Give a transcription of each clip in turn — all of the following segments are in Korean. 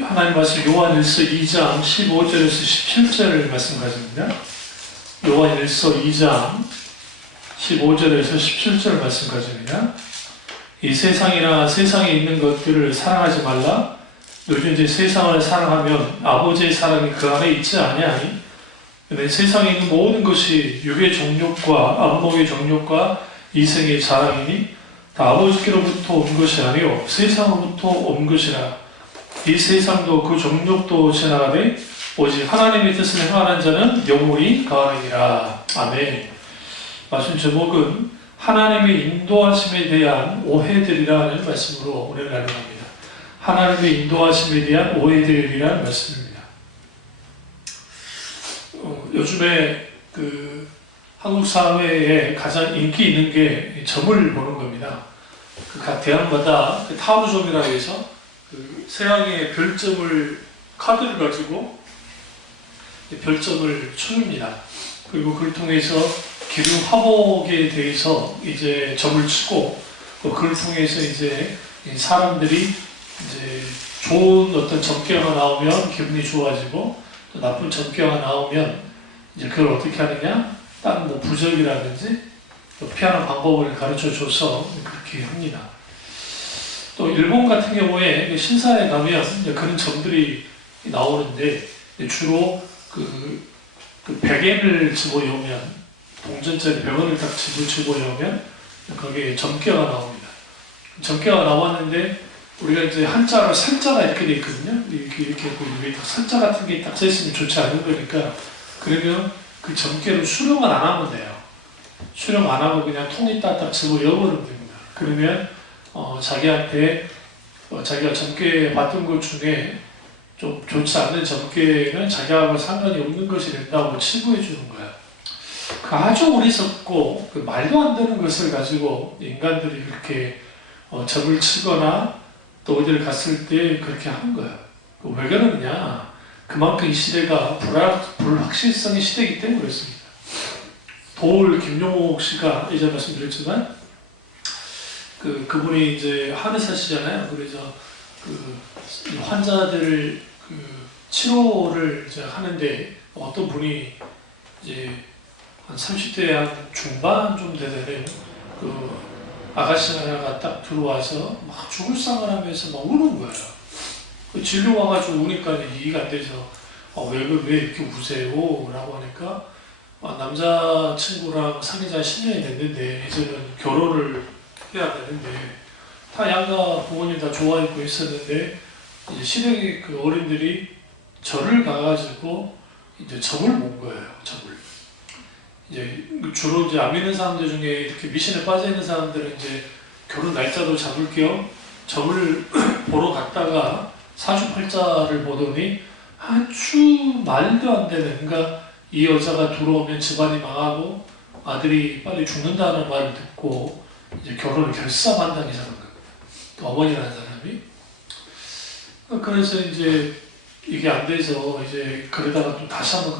하나님 말씀 요한일서 2장 15절에서 17절을 말씀 가집니다. 요한일서 2장 15절에서 17절 말씀 가집니다. 이 세상이나 세상에 있는 것들을 사랑하지 말라. 너희는 이제 세상을 사랑하면 아버지의 사랑이 그 안에 있지 아니하니. 근데 세상에 있는 모든 것이 육의 정욕과 안목의 정욕과 이생의 자랑이니 다 아버지께로부터 온 것이 아니요 세상으로부터 온 것이라. 이 세상도 그 정욕도 지나가되 오직 하나님의 뜻을 행하는 자는 영원히 거하느니라. 아멘. 말씀 제목은 하나님의 인도하심에 대한 오해들이라는 말씀으로 오늘 나눠갑니다. 하나님의 인도하심에 대한 오해들이라는 말씀입니다. 요즘에 그 한국 사회에 가장 인기 있는 게 점을 보는 겁니다. 각 대학마다 타로점이라고 해서 그 서양의 별점을 카드를 가지고 별점을 줍니다. 그리고 그걸 통해서 기름 화복에 대해서 이제 점을 치고 그걸 통해서 이제 사람들이 이제 좋은 어떤 점괘가 나오면 기분이 좋아지고 또 나쁜 점괘가 나오면 이제 그걸 어떻게 하느냐? 다른 뭐 부적이라든지 또 피하는 방법을 가르쳐 줘서 그렇게 합니다. 또 일본 같은 경우에 신사에 가면 그런 점들이 나오는데 주로 그 100엔을 집어넣으면 동전짜리 100원을 딱 집어넣으면 거기에 점괘가 나옵니다. 점괘가 나왔는데 우리가 이제 한자로 산자가 이렇게 돼 있거든요. 이렇게 위에 산자 같은 게 딱 써있으면 좋지 않은 거니까 그러면 그 점괘를 수령을 안 하면 돼요. 수령 안 하고 그냥 통에 딱 집어넣어버리면 됩니다. 그러면 자기한테 자기가 점괘 받던 것 중에 좀 좋지 않는 점괘는 자기하고 상관이 없는 것이 된다고 치부해 주는 거야. 그 아주 어리석고 그 말도 안 되는 것을 가지고 인간들이 그렇게 점을 치거나 또 어디를 갔을 때 그렇게 하는 거야. 왜 그러느냐? 그만큼 이 시대가 불확실성의 시대이기 때문에 그렇습니다. 도울 김용옥 씨가 예전에 말씀드렸지만 그분이 이제 한의사시잖아요. 그래서 그 환자들을 치료를 이제 하는데 어떤 분이 이제 한 30대 한 중반 좀 되는 그 아가씨 하나가 딱 들어와서 막 죽을 상을 하면서 막 우는 거예요. 그 진료 와가지고 우니까 이해가 안 돼서 왜 이렇게 우세요? 라고 하니까 남자친구랑 사귄 지 10년이 됐는데 이제는 결혼을 해야 되는데 다 양가 부모님 다 좋아했고 있었는데 이제 시댁의 그 어른들이 절을 가가지고 이제 점을 본 거예요. 점을. 이제 주로 이제 안 믿는 사람들 중에 이렇게 미신에 빠져 있는 사람들은 이제 결혼 날짜도 잡을 겸 점을 보러 갔다가 사주팔자를 보더니 아주 말도 안 되는, 그러니까 이 여자가 들어오면 집안이 망하고 아들이 빨리 죽는다는 말을 듣고 이제 결혼을 결심한다는 사람입니다. 어머니라는 사람이. 그래서 이제 이게 안 돼서 이제 그러다가 또 다시 한번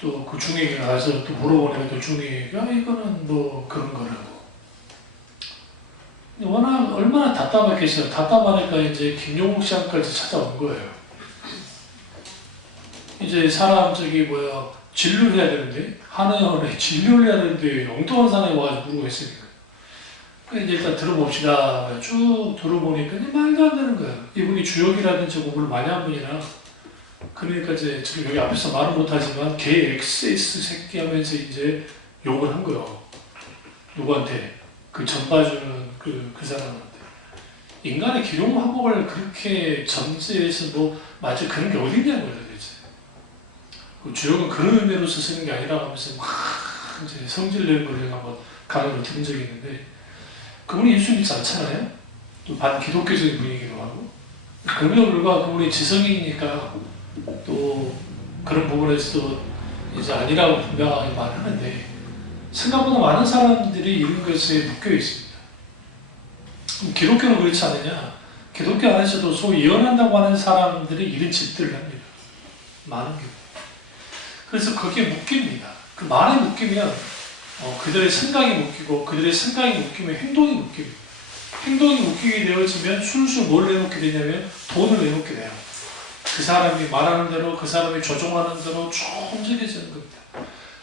또 그 중위에 가서 또 물어보니까 또 중위가 이거는 뭐 그런 거라고. 워낙 얼마나 답답했겠어요. 답답하니까 이제 김용옥 씨한테까지 찾아온 거예요. 이제 사람 진료를 해야 되는데 한의원에 진료를 해야 되는데 엉뚱한 사람이 와서 물고 있으니까. 이제 일단 들어봅시다. 쭉 들어보니까 말도 안 되는 거예요. 이분이 주역이라든지 공부를 많이 한 분이라. 그러니까 이제 지금 여기 앞에서 말은 못하지만 개 XS 새끼 하면서 이제 욕을 한 거예요. 누구한테? 그 점 봐주는 그 사람한테. 인간의 기록 화복을 그렇게 점지해서 뭐 마치 그런 게 어딨냐고요, 도대체. 그 주역은 그런 의미로서 쓰는 게 아니라 하면서 막 이제 성질내는 걸 제가 한번 강의로 들은 적이 있는데 그분이 예수 믿지 않잖아요. 또 반기독교적인 분이기도 하고. 그럼에도 불구하고 그분이 지성인이니까 또 그런 부분에서도 이제 아니라고 분명하게 말하는데 생각보다 많은 사람들이 이런 것에 묶여 있습니다. 기독교는 그렇지 않느냐? 기독교 안에서도 소위 예언한다고 하는 사람들이 이런 짓들을 합니다. 많은 경우. 그래서 거기에 묶입니다. 그 말에 묶이면 그들의 생각이 묶이고 그들의 생각이 묶이면 행동이 묶입니다. 행동이 묶이게 되어지면 술술 뭘 내놓게 되냐면 돈을 내놓게 돼요. 그 사람이 말하는 대로, 그 사람이 조종하는 대로 쭉 움직여지는 겁니다.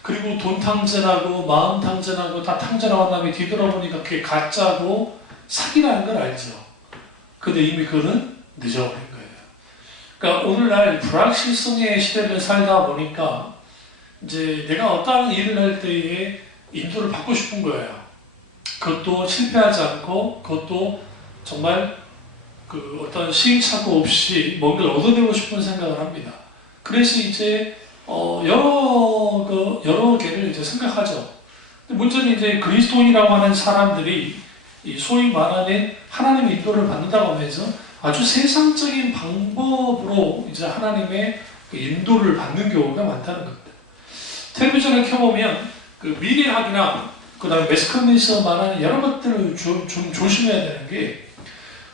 그리고 돈 탕진하고 마음 탕진하고 다 탕진하고 난 다음에 뒤돌아보니까 그게 가짜고 사기라는 걸 알죠. 근데 이미 그거는 늦어버린 거예요. 그러니까 오늘날 불확실성의 시대를 살다 보니까 이제 내가 어떠한 일을 할 때에 인도를 받고 싶은 거예요. 그것도 실패하지 않고, 그것도 정말 그 어떤 시행착오 없이 뭔가를 얻어내고 싶은 생각을 합니다. 그래서 이제 여러 개를 이제 생각하죠. 근데 문제는 이제 그리스도인이라고 하는 사람들이 이 소위 말하는 하나님의 인도를 받는다고 하면서 아주 세상적인 방법으로 이제 하나님의 그 인도를 받는 경우가 많다는 겁니다. 텔레비전을 켜보면 그 미래학이나 그 다음에 매스컴에서 말하는 여러 것들을 좀 조심해야 되는 게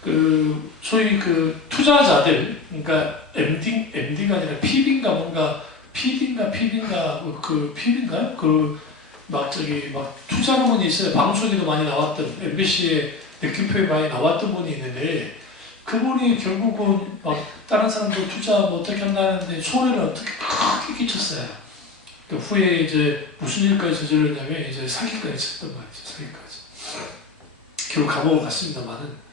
그 소위 그 투자자들, 그러니까 MD가 아니라 PB인가 뭔가 PD인가 그 PB인가요? 그 막 투자하는 분이 있어요. 방송에도 많이 나왔던, MBC에 느낌표에 많이 나왔던 분이 있는데, 그분이 결국은 막 다른 사람들 투자 뭐 어떻게 한다는데 손해를 어떻게 크게 끼쳤어요. 그 후에 이제 무슨 일까지 저질렀냐면 이제 사기까지 쳤단 말이죠. 사기까지. 결국 감옥을 갔습니다만은.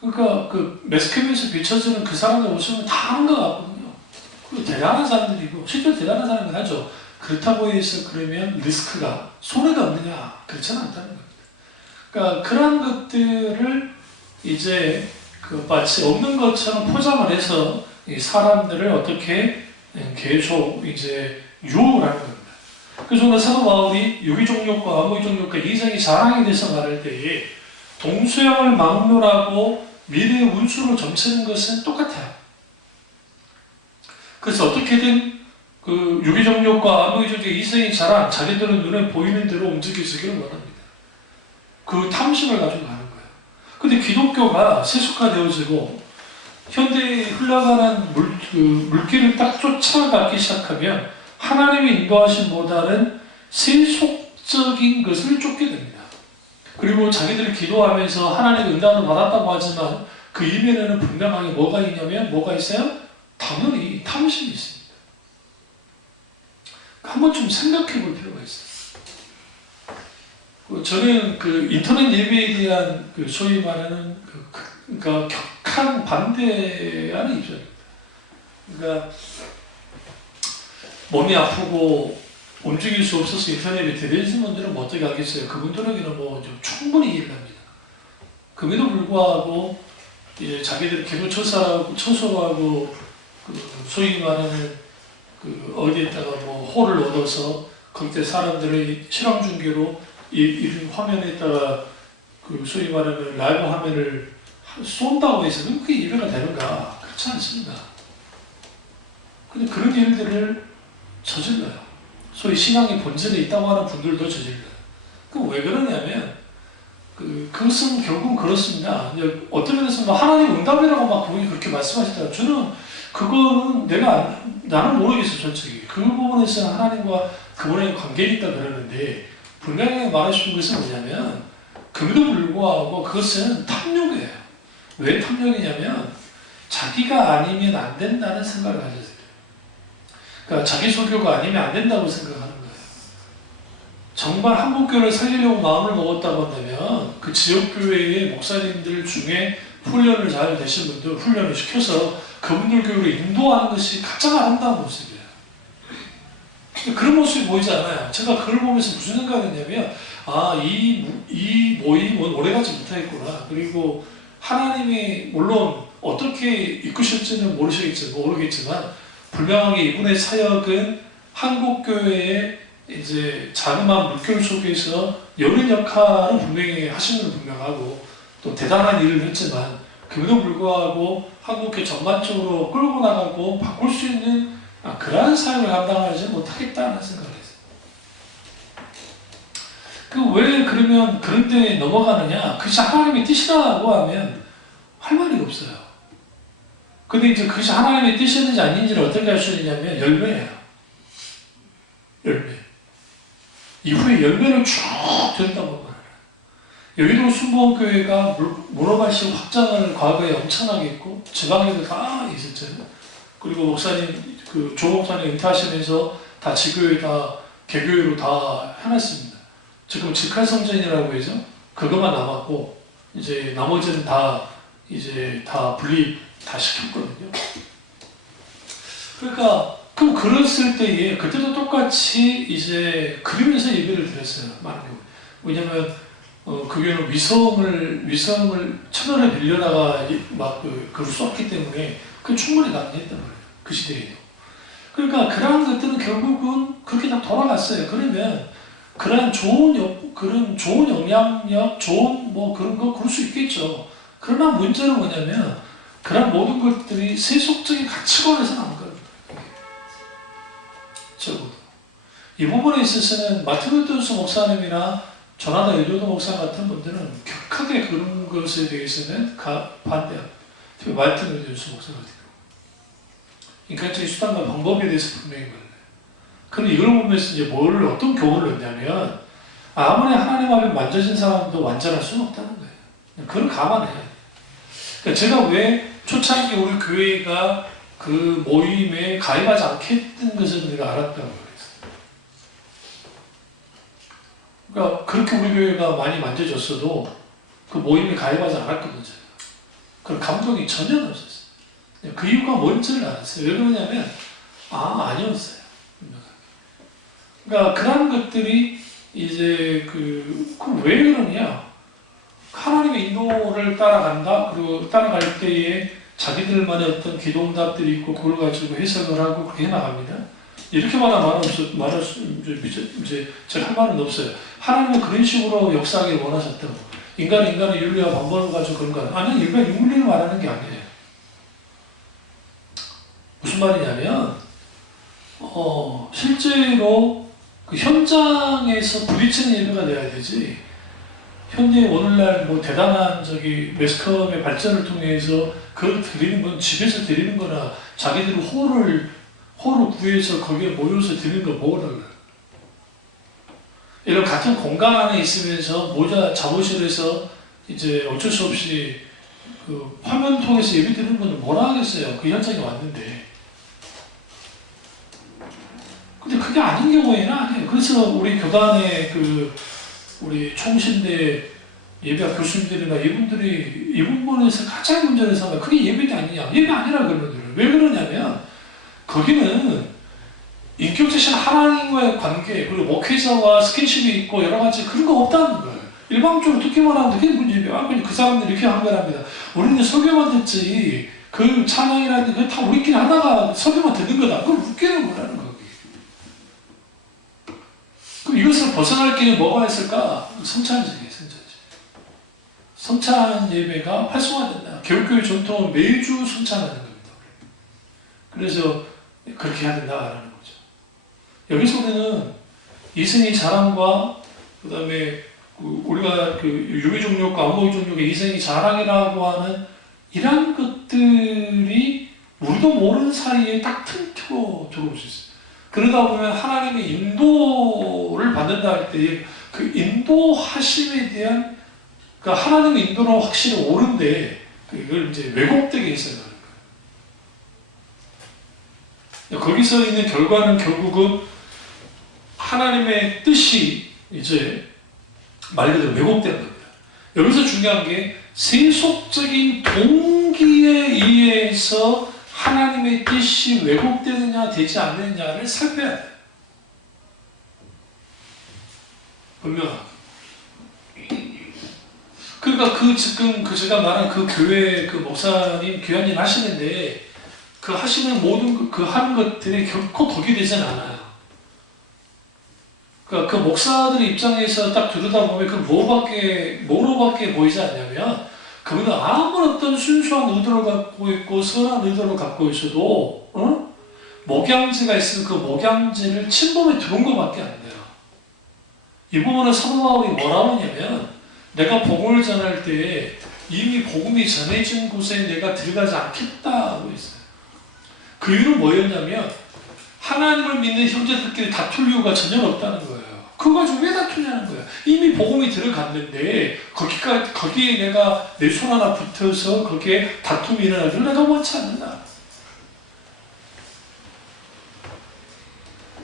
그러니까 그 매스컴에서 비춰지는 그 사람들 모습은 다 아는 것 같거든요. 그리고 대단한 사람들이고 실제로 대단한 사람들 하죠. 그렇다고 해서 그러면 리스크가 손해가 없느냐? 그렇지는 않다는 겁니다. 그러니까 그런 것들을 이제 그 마치 없는 것처럼 포장을 해서 이 사람들을 어떻게 계속 이제 유혹을 하는 겁니다. 그래서 오늘 사도 바울이 유기종족과 암무기종족과 이성이 자랑에 대해서 말할 때에 동서양을 막론하고 미래의 운수로 점치는 것은 똑같아요. 그래서 어떻게든 그 유기종족과 암무기종족의 이성이 자랑, 자기들은 눈에 보이는 대로 움직이시기를 원합니다. 그 탐심을 가지고 가는 거예요. 근데 기독교가 세속화되어지고 현대에 흘러가는 물길을 딱 쫓아가기 시작하면 하나님의 인도하심보다는 세속적인 것을 쫓게 됩니다. 그리고 자기들이 기도하면서 하나님의 응답을 받았다고 하지만 그 이면에는 분명하게 뭐가 있냐면 뭐가 있어요? 당연히 탐심이 있습니다. 한번 좀 생각해 볼 필요가 있어요. 저는 그 인터넷 예배에 대한 그 소위 말하는 그러니까 격한 반대하는 입장입니다. 그러니까 몸이 아프고 움직일 수 없어서 인터넷에 대변하시는 분들은 뭐 어떻게 하겠어요? 그분들에게는 뭐 좀 충분히 이해를 합니다. 그럼에도 불구하고 예, 자기들 기도 처소하고 그 소위 말하는 그 어디에다가 뭐 홀을 얻어서 거기에 사람들의 실황 중계로 이 화면에다가 그 소위 말하는 라이브 화면을 쏜다고 해서 그게 예배가 되는가? 그렇지 않습니다. 근데 그런 일들을 저질러요. 소위 신앙의 본질에 있다고 하는 분들도 저질러요. 그럼 왜 그러냐면 그것은 결국은 그렇습니다. 어떤 면에서 뭐 하나님 응답이라고 막 그분이 그렇게 말씀하시다가 저는 그거는 나는 모르겠어요. 솔직히 그 부분에서는 하나님과 그분의 관계가 있다 그러는데 분명히 말하시는 것은 뭐냐면 그럼에도 불구하고 그것은 탐욕이에요. 왜 탐욕이냐면 자기가 아니면 안 된다는 생각을 가졌어요. 그러니까 자기 소교가 아니면 안 된다고 생각하는 거예요. 정말 한국교회를 살리려고 마음을 먹었다고 한다면 그 지역교회의 목사님들 중에 훈련을 잘 되신 분들 훈련을 시켜서 그분들 교회로 인도하는 것이 가장 아름다운 모습이에요. 그런 모습이 보이지 않아요. 제가 그걸 보면서 무슨 생각을 했냐면 이 모임은 오래가지 못하겠구나. 그리고 하나님이 물론 어떻게 이끄실지는 모르겠지만 분명하게 이분의 사역은 한국교회의 이제 자그마한 물결 속에서 여는 역할은 분명히 하시는 건 분명하고 또 대단한 일을 했지만 그럼에도 불구하고 한국교회 전반적으로 끌고 나가고 바꿀 수 있는 그러한 사역을 감당하지 못하겠다는 생각을 했어요. 왜 그러면 그런 데 넘어가느냐? 그것이 하나님의 뜻이라고 하면 할 말이 없어요. 근데 이제 그것이 하나님의 뜻이었는지 아닌지를 어떻게 알 수 있냐면 열매예요. 열매. 이후에 열매를 쭉 들었다고 말해요. 여의도 순복음교회가 문어발식 확장을 과거에 엄청나게 했고 지방에도 다 있었잖아요. 그리고 목사님, 조 목사님 은퇴하시면서 다 지교회 다 개교회로 다 해놨습니다. 지금 직할성전이라고 해서 그것만 남았고, 이제 나머지는 다 분리 다 시켰거든요. 그러니까, 그럼 그랬을 때에, 그때도 똑같이 이제 그리면서 예배를 드렸어요. 많은 경우. 왜냐면, 그 교회는 위성을 천원을 빌려다가 그걸 쐈기 때문에 그 충분히 가능했단 말이에요. 그 시대에도. 그러니까 그러한 것들은 결국은 그렇게 다 돌아갔어요. 그러면 그런 좋은 영향력, 좋은 그런 거 그럴 수 있겠죠. 그러나 문제는 뭐냐면 그런 모든 것들이 세속적인 가치관에서 나온 거예요. 적어도. 이 부분에 있어서는 마틴 루터스 목사님이나 조나단 에드워드 목사 같은 분들은 격하게 그런 것에 대해서는 반대합니다. 특히 마틴 루터스 목사 같은 경우. 인간적인 수단과 방법에 대해서 분명히 말해요. 그런데 이걸 보면서 이제 어떤 교훈을 얻냐면, 아무리 하나님 앞에 만져진 사람도 완전할 수는 없다는 거예요. 그걸 감안해야 돼요. 그러니까 제가 왜 초창기 우리 교회가 그 모임에 가입하지 않게 했던 것을 내가 알았다고 그랬어요. 그러니까 그렇게 우리 교회가 많이 만져졌어도 그 모임에 가입하지 않았거든요. 그런 감동이 전혀 없었어요. 그 이유가 뭔지를 알았어요. 왜 그러냐면, 아니었어요. 그러니까 그런 것들이 이제 왜 그러냐? 하나님의 인도를 따라간다. 그리고 따라갈 때에 자기들만의 어떤 기도응답들이 있고 그걸 가지고 해석을 하고 그렇게 해나갑니다. 이렇게 말할 수 이제 제가 할 말은 없어요. 하나님은 그런 식으로 역사하기를 원하셨다고. 인간의 윤리와 방법을 가지고 그런 거 아니에요. 인간 윤리를 말하는 게 아니에요. 무슨 말이냐면, 실제로 그 현장에서 부딪히는 예배가 돼야 되지, 현재 오늘날 대단한 매스컴의 발전을 통해서 그걸 드리는 건 집에서 드리는 거나 자기들이 홀을 구해서 거기에 모여서 드리는 거 뭐를. 이런 같은 공간 안에 있으면서 사무실에서 이제 어쩔 수 없이 그 화면 통해서 예배 드리는 건 뭐라 하겠어요. 그 현장에 왔는데. 근데 그게 아닌 경우에는 아니에요. 그래서 우리 교단의 우리 총신대 예배학 교수님들이나 이분들이 이 부분에서 가장 문제를 삼아요. 그게 예배가 아니냐. 예배 아니라 그러거든요. 왜 그러냐면 거기는 인격자신 하나님과의 관계, 그리고 목회자와 스킨십이 있고 여러 가지 그런 거 없다는 거예요. 일방적으로 듣기만 하면 그게 문제예요. 그 사람들이 이렇게 한 거랍니다. 우리는 설교만 듣지 그 찬양이라든지 그거 다 우리끼리 하다가 설교만 듣는 거다. 그걸 웃기는 거라는 거예요. 그럼 이것을 벗어날 길이 뭐가 있을까? 성찬식이에요. 성찬 예배가 활성화된다. 개혁교회 전통은 매주 성찬하는 겁니다. 그래서 그렇게 해야 된다라는 거죠. 여기서 우리는 이생의 자랑과 그 다음에 우리가 유기종족과 안목종족의 이생의 자랑이라고 하는 이러한 것들이 우리도 모르는 사이에 딱 틈트고 들어올 수 있어요. 그러다 보면 하나님의 인도를 받는다 할 때 그 인도하심에 대한 하나님의 인도는 확실히 옳은데 이걸 이제 왜곡되게 해석하는 거예요. 거기서 있는 결과는 결국은 하나님의 뜻이 이제 말 그대로 왜곡되는 겁니다. 여기서 중요한 게 세속적인 동기에 의해서 하나님의 뜻이 왜곡되느냐 되지 않느냐를 살펴야 돼요. 분명하게. 그러니까 지금 제가 말한 교회 목사님, 교회님 하시는데 하시는 모든 하는 것들이 결코 덕이 되진 않아요. 그러니까 그 목사들의 입장에서 딱 들여다보면 뭐로밖에 보이지 않냐면 그분은 아무런 어떤 순수한 의도를 갖고 있고 선한 의도를 갖고 있어도 목양지가 있으면 그 목양지를 침범에 들어온 것밖에 안 돼요. 이 부분은 사도 바울이 뭐라고 하냐면 내가 복음을 전할 때 이미 복음이 전해진 곳에 내가 들어가지 않겠다고 했어요. 그 이유는 뭐였냐면 하나님을 믿는 형제들끼리 다툴 이유가 전혀 없다는 거예요. 그거 가지고 왜 다투냐는 거예요. 이미 복음이 들어갔는데 거기에 내가 내 손 하나 붙어서 거기에 다툼이 일어나기를 내가 원치 않는다.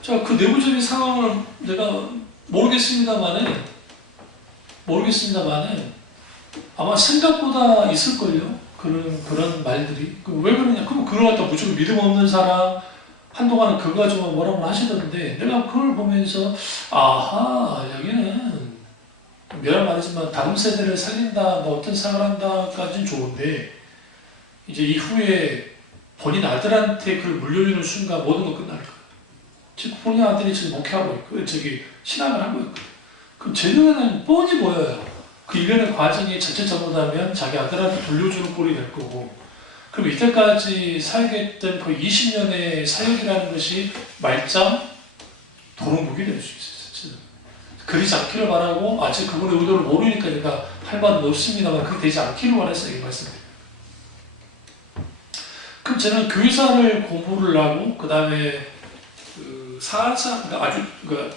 자, 그 내부적인 상황을 내가 모르겠습니다만은 아마 생각보다 있을걸요. 그런 말들이. 왜 그러냐? 그럼 그걸 갖다 무조건 믿음 없는 사람, 한동안은 그거 가지고 뭐라고 하시던데, 내가 그걸 보면서, 아하, 여기는, 미안 말이지만, 다음 세대를 살린다, 뭐 어떤 생각을 한다까지는 좋은데, 이제 이후에 본인 아들한테 그걸 물려주는 순간 모든 거 끝날 거예요. 지금 본인 아들이 지금 목회하고 있고, 신앙을 하고 있고, 그럼 제 눈에는 뻔히 보여요. 그 일련의 과정이 전체 잘못하면 자기 아들한테 돌려주는 꼴이 될 거고, 그럼 이때까지 살겠던 그 20년의 사역이라는 것이 말짱 도루묵이 될 수 있어요. 그러지 않기를 바라고, 아직 그분의 의도를 모르니까 제가 할 말은 없습니다만, 그렇게 되지 않기를 바라서 이 말씀드립니다. 그럼 저는 교회사를 공부를 하고, 그 다음에 아주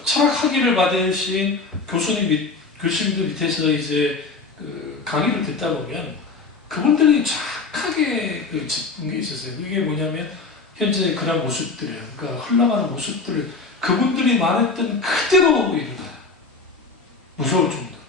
철학학위를 받으신 교수님들 밑에서 이제 강의를 듣다 보면 그분들이 정확하게 짚은 게 있었어요. 그게 뭐냐면 현재 그런 모습들이에요. 그러니까 흘러가는 모습들을 그분들이 말했던 그대로 일어나요. 무서울 정도로.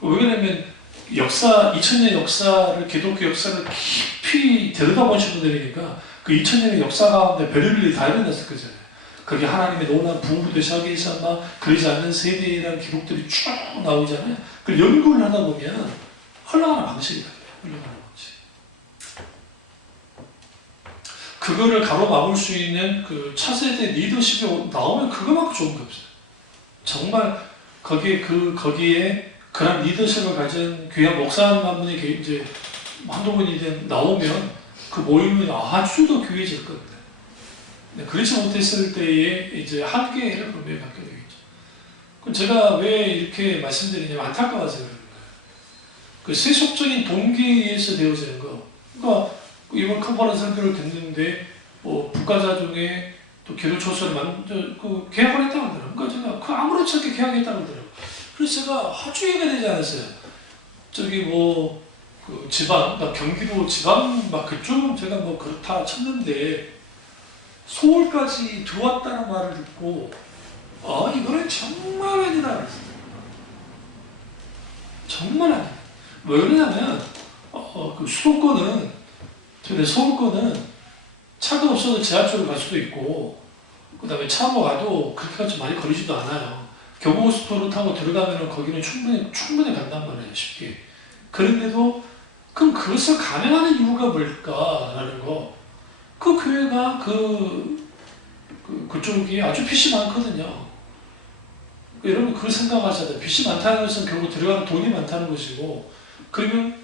왜 그러냐면 2000년 역사를, 기독교 역사를 깊이 들여다보신 분들이니까 그 2000년의 역사 가운데 별의별이 다 일어났을 거잖아요. 거기 하나님의 놀라운 부흥부터 시작해서 막 그러지 않는 세대라는 기록들이 쭉 나오잖아요. 그 연구를 하다 보면 흘러가는 방식이 달라요. 흘러가는 방식. 그거를 가로막을 수 있는 그 차세대 리더십이 나오면 그거만큼 좋은 게 없어요. 정말 거기에 그런 리더십을 가진 귀한 목사 한 분이 이제 한두 분이 나오면 그 모임은 아주 더 귀해질 겁니다. 그렇지 못했을 때에 이제 한계를 분명히 갖게 되겠죠. 그럼 제가 왜 이렇게 말씀드리냐면 안타까워서 그런 거예요. 그 세속적인 동기에 의해서 되어지는 거. 그러니까 이번 컨퍼런스 설교를 듣는데 부가자 중에 또 기도 초소를 계약을 했다고 하더라고요. 그러니까 제가 아무렇지 않게 계약했다고 하더라고요. 그래서 제가 아주 이해가 되지 않았어요. 지방, 그러니까 경기도 지방 막 그쪽은 제가 그렇다 쳤는데 서울까지 들어왔다는 말을 듣고 이거는 정말 아니다 그랬어요. 정말 아니다. 왜 그러냐면 그 수도권은 서울권은 차가 없어도 지하철을 갈 수도 있고 그 다음에 차로 가도 그렇게까지 많이 걸리지도 않아요. 경부고속도로 타고 들어가면 거기는 충분히 간단 말이에요. 쉽게. 그런데도 그럼 그것을 가능하는 이유가 뭘까라는 거. 그 교회가 그쪽이 아주 빚이 많거든요. 여러분 그 생각하셔야 돼요. 빚이 많다는 것은 결국 들어가는 돈이 많다는 것이고, 그러면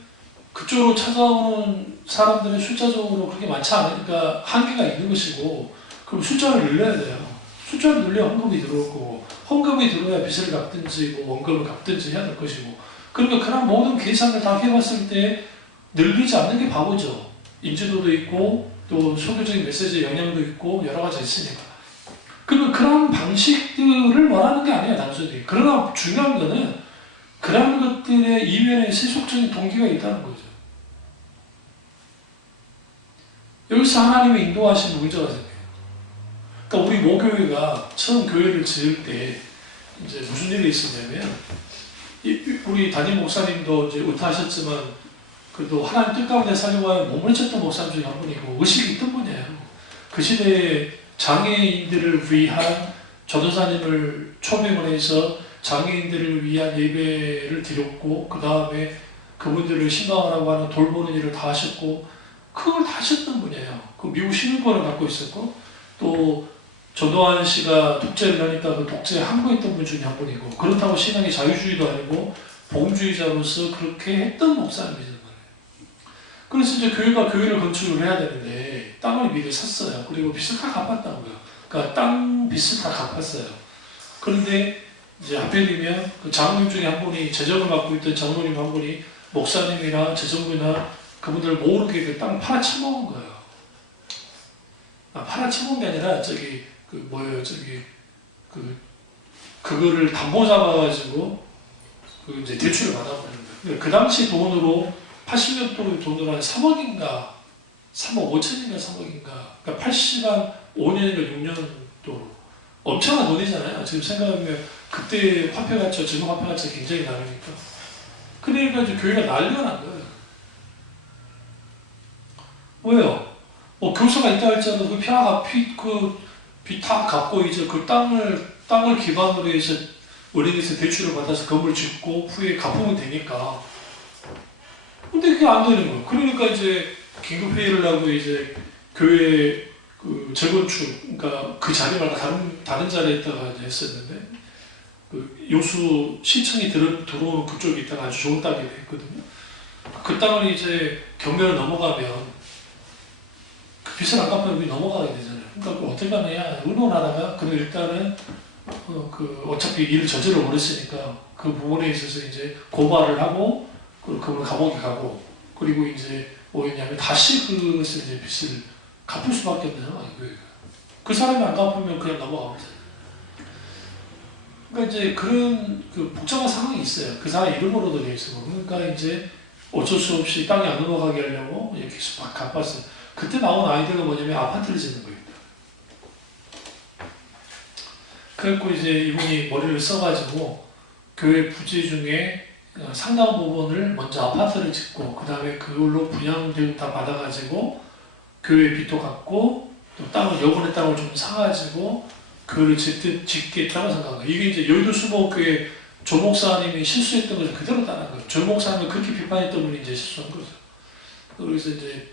그쪽으로 찾아오는 사람들이 숫자적으로 그렇게 많지 않으니까 한계가 있는 것이고, 그럼 숫자를 늘려야 돼요. 숫자를 늘려야 헌금이 들어올 거고, 헌금이 들어야 빚을 갚든지 원금을 갚든지 해야 될 것이고, 그러니까 그런 모든 계산을 다 해봤을 때 늘리지 않는 게 바보죠. 인지도도 있고 또 소교적인 메시지의 영향도 있고 여러 가지 있으니까. 그러면 그런 방식들을 말하는 게 아니에요, 단순히. 그러나 중요한 거는 그런 것들의 이면에 세속적인 동기가 있다는 거죠. 여기서 하나님의 인도하신 문제가 생겨요. 그러니까 우리 모교회가 처음 교회를 지을 때 이제 무슨 일이 있었냐면, 우리 담임 목사님도 이제 은퇴하셨지만 그래도 하나님 뜻 가운데 살려고 하여 몸을 쳤던 목사님 중에 한 분이고 의식이 있던 분이에요. 그 시대에 장애인들을 위한 전도사님을 초빙을 해서 장애인들을 위한 예배를 드렸고, 그 다음에 그분들을 신방하라고 하는 돌보는 일을 다 하셨고, 그걸 다 하셨던 분이에요. 그 미국 시민권을 갖고 있었고, 또 전도환 씨가 독재를 하니까 그 독재에 항거했던 분 중에 한 분이고, 그렇다고 신앙이 자유주의도 아니고 복음주의자로서 그렇게 했던 목사님이죠. 그래서 이제 교회를 건축을 해야 되는데 땅을 미리 샀어요. 그리고 빚을 다 갚았다고요. 그러니까 땅 빚을 다 갚았어요. 그런데 이제 하필이면 그 장로님 중에 한 분이, 재정을 맡고 있던 장로님 한 분이 목사님이나 재정부나 그분들 모르게 그 땅 팔아쳐먹은 거예요. 팔아쳐먹은 게 아니라 그거를 담보 잡아가지고 이제 대출을 받아버리는 거예요. 그 당시 돈으로 80년 돈으로 한 3억인가 3억 5천인가 3억인가, 그러니까 85년인가 6년 정도로. 엄청난 돈이잖아요. 지금 생각하면 그때 화폐 가치와 지금 화폐 가치가 굉장히 다르니까. 그러니까 이제 교회가 난리가 난 거예요. 왜요? 뭐 교사가 있다 할지라도 그 빚 다 갚고 이제 그 땅을 기반으로 해서 은행에서 대출을 받아서 건물 짓고 후에 갚으면 되니까. 근데 그게 안 되는 거예요. 그러니까 이제 긴급회의를 하고 이제 교회 그 재건축, 그러니까 그 자리 말고 다른 자리에다가 이제 했었는데, 그 요수 시청이 들어오는 그쪽에 있다가 아주 좋은 땅이 됐거든요. 그 땅을 이제 경매를 넘어가면 그 빚을 안 갚으면 넘어가게 되잖아요. 그러니까 어떻게 하느냐, 의논하다가 그럼 일단은 어차피 일을 저질러 버렸으니까 그 부분에 있어서 이제 고발을 하고 그분을 감옥에 가고, 그리고 이제 뭐였냐면 다시 그것을 이제 빚을 갚을 수밖에 없잖아요. 그 사람이 안 갚으면 그냥 넘어갑니다. 그러니까 이제 그런 복잡한 상황이 있어요. 그 사람 이름으로도 되어 있어요. 그러니까 이제 어쩔 수 없이 땅이 안 넘어가게 하려고 이렇게 막 갚았어요. 그때 나온 아이디어가 뭐냐면 아파트를 짓는 거예요. 그래갖고 이제 이분이 머리를 써가지고 교회 부지 중에 상당 부분을 먼저 아파트를 짓고, 그 다음에 그걸로 분양비용 다 받아가지고 교회 빚도 갚고, 또 여분의 땅을 좀 사가지고 교회를 짓겠다고 생각해요. 이게 이제 여의도 수목교회 조 목사님이 실수했던 것을 그대로 따른 거예요. 조 목사님을 그렇게 비판했던 분이 이제 실수한 거죠. 그래서 이제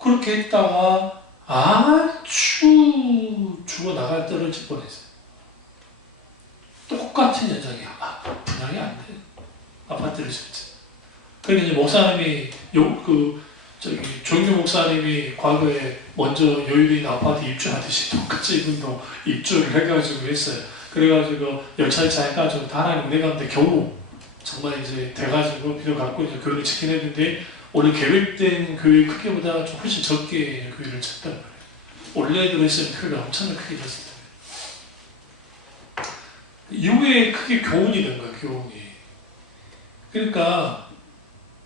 그렇게 했다가 아주 죽어나갈 떨어질 뻔했어요. 똑같은 현장이야. 분양이 안 돼. 아파트를 짓지. 그러니까 이제 목사님이 조인규 목사님이 과거에 먼저 여의도에 있는 아파트 입주하듯이 똑같이 이분도 입주를 해가지고 했어요. 그래가지고 열차차 해가지고 하나님 은혜 가운데 겨우 정말 이제 돼가지고 비료 갖고 이제 교회를 짓긴 했는데, 원래 계획된 교회 크기보다 좀 훨씬 적게 교회를 짓단 말이에요. 원래대로 했으면 교회가 엄청나게 크게 됐을 텐데. 이후에 크게 교훈이 된 거예요, 교훈이. 그러니까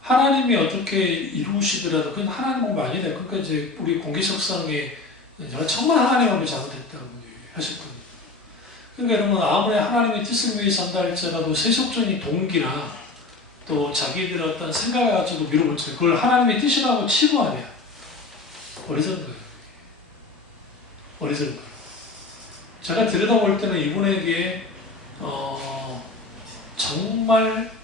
하나님이 어떻게 이루시더라도 그건 하나님 몸이 아니다. 그러니까 이제 우리 공개석상에 제가 정말 하나님 마음이 잘못했다고 하셨거든요. 그러니까 여러분, 아무리 하나님의 뜻을 위해서 한다 할지라도 세속적인 동기나 또 자기들 어떤 생각을 가지고 밀어볼 때 그걸 하나님의 뜻이라고 치부하냐. 어리석은 거예요. 어리석은 거예요. 제가 들여다볼 때는 이분에게 정말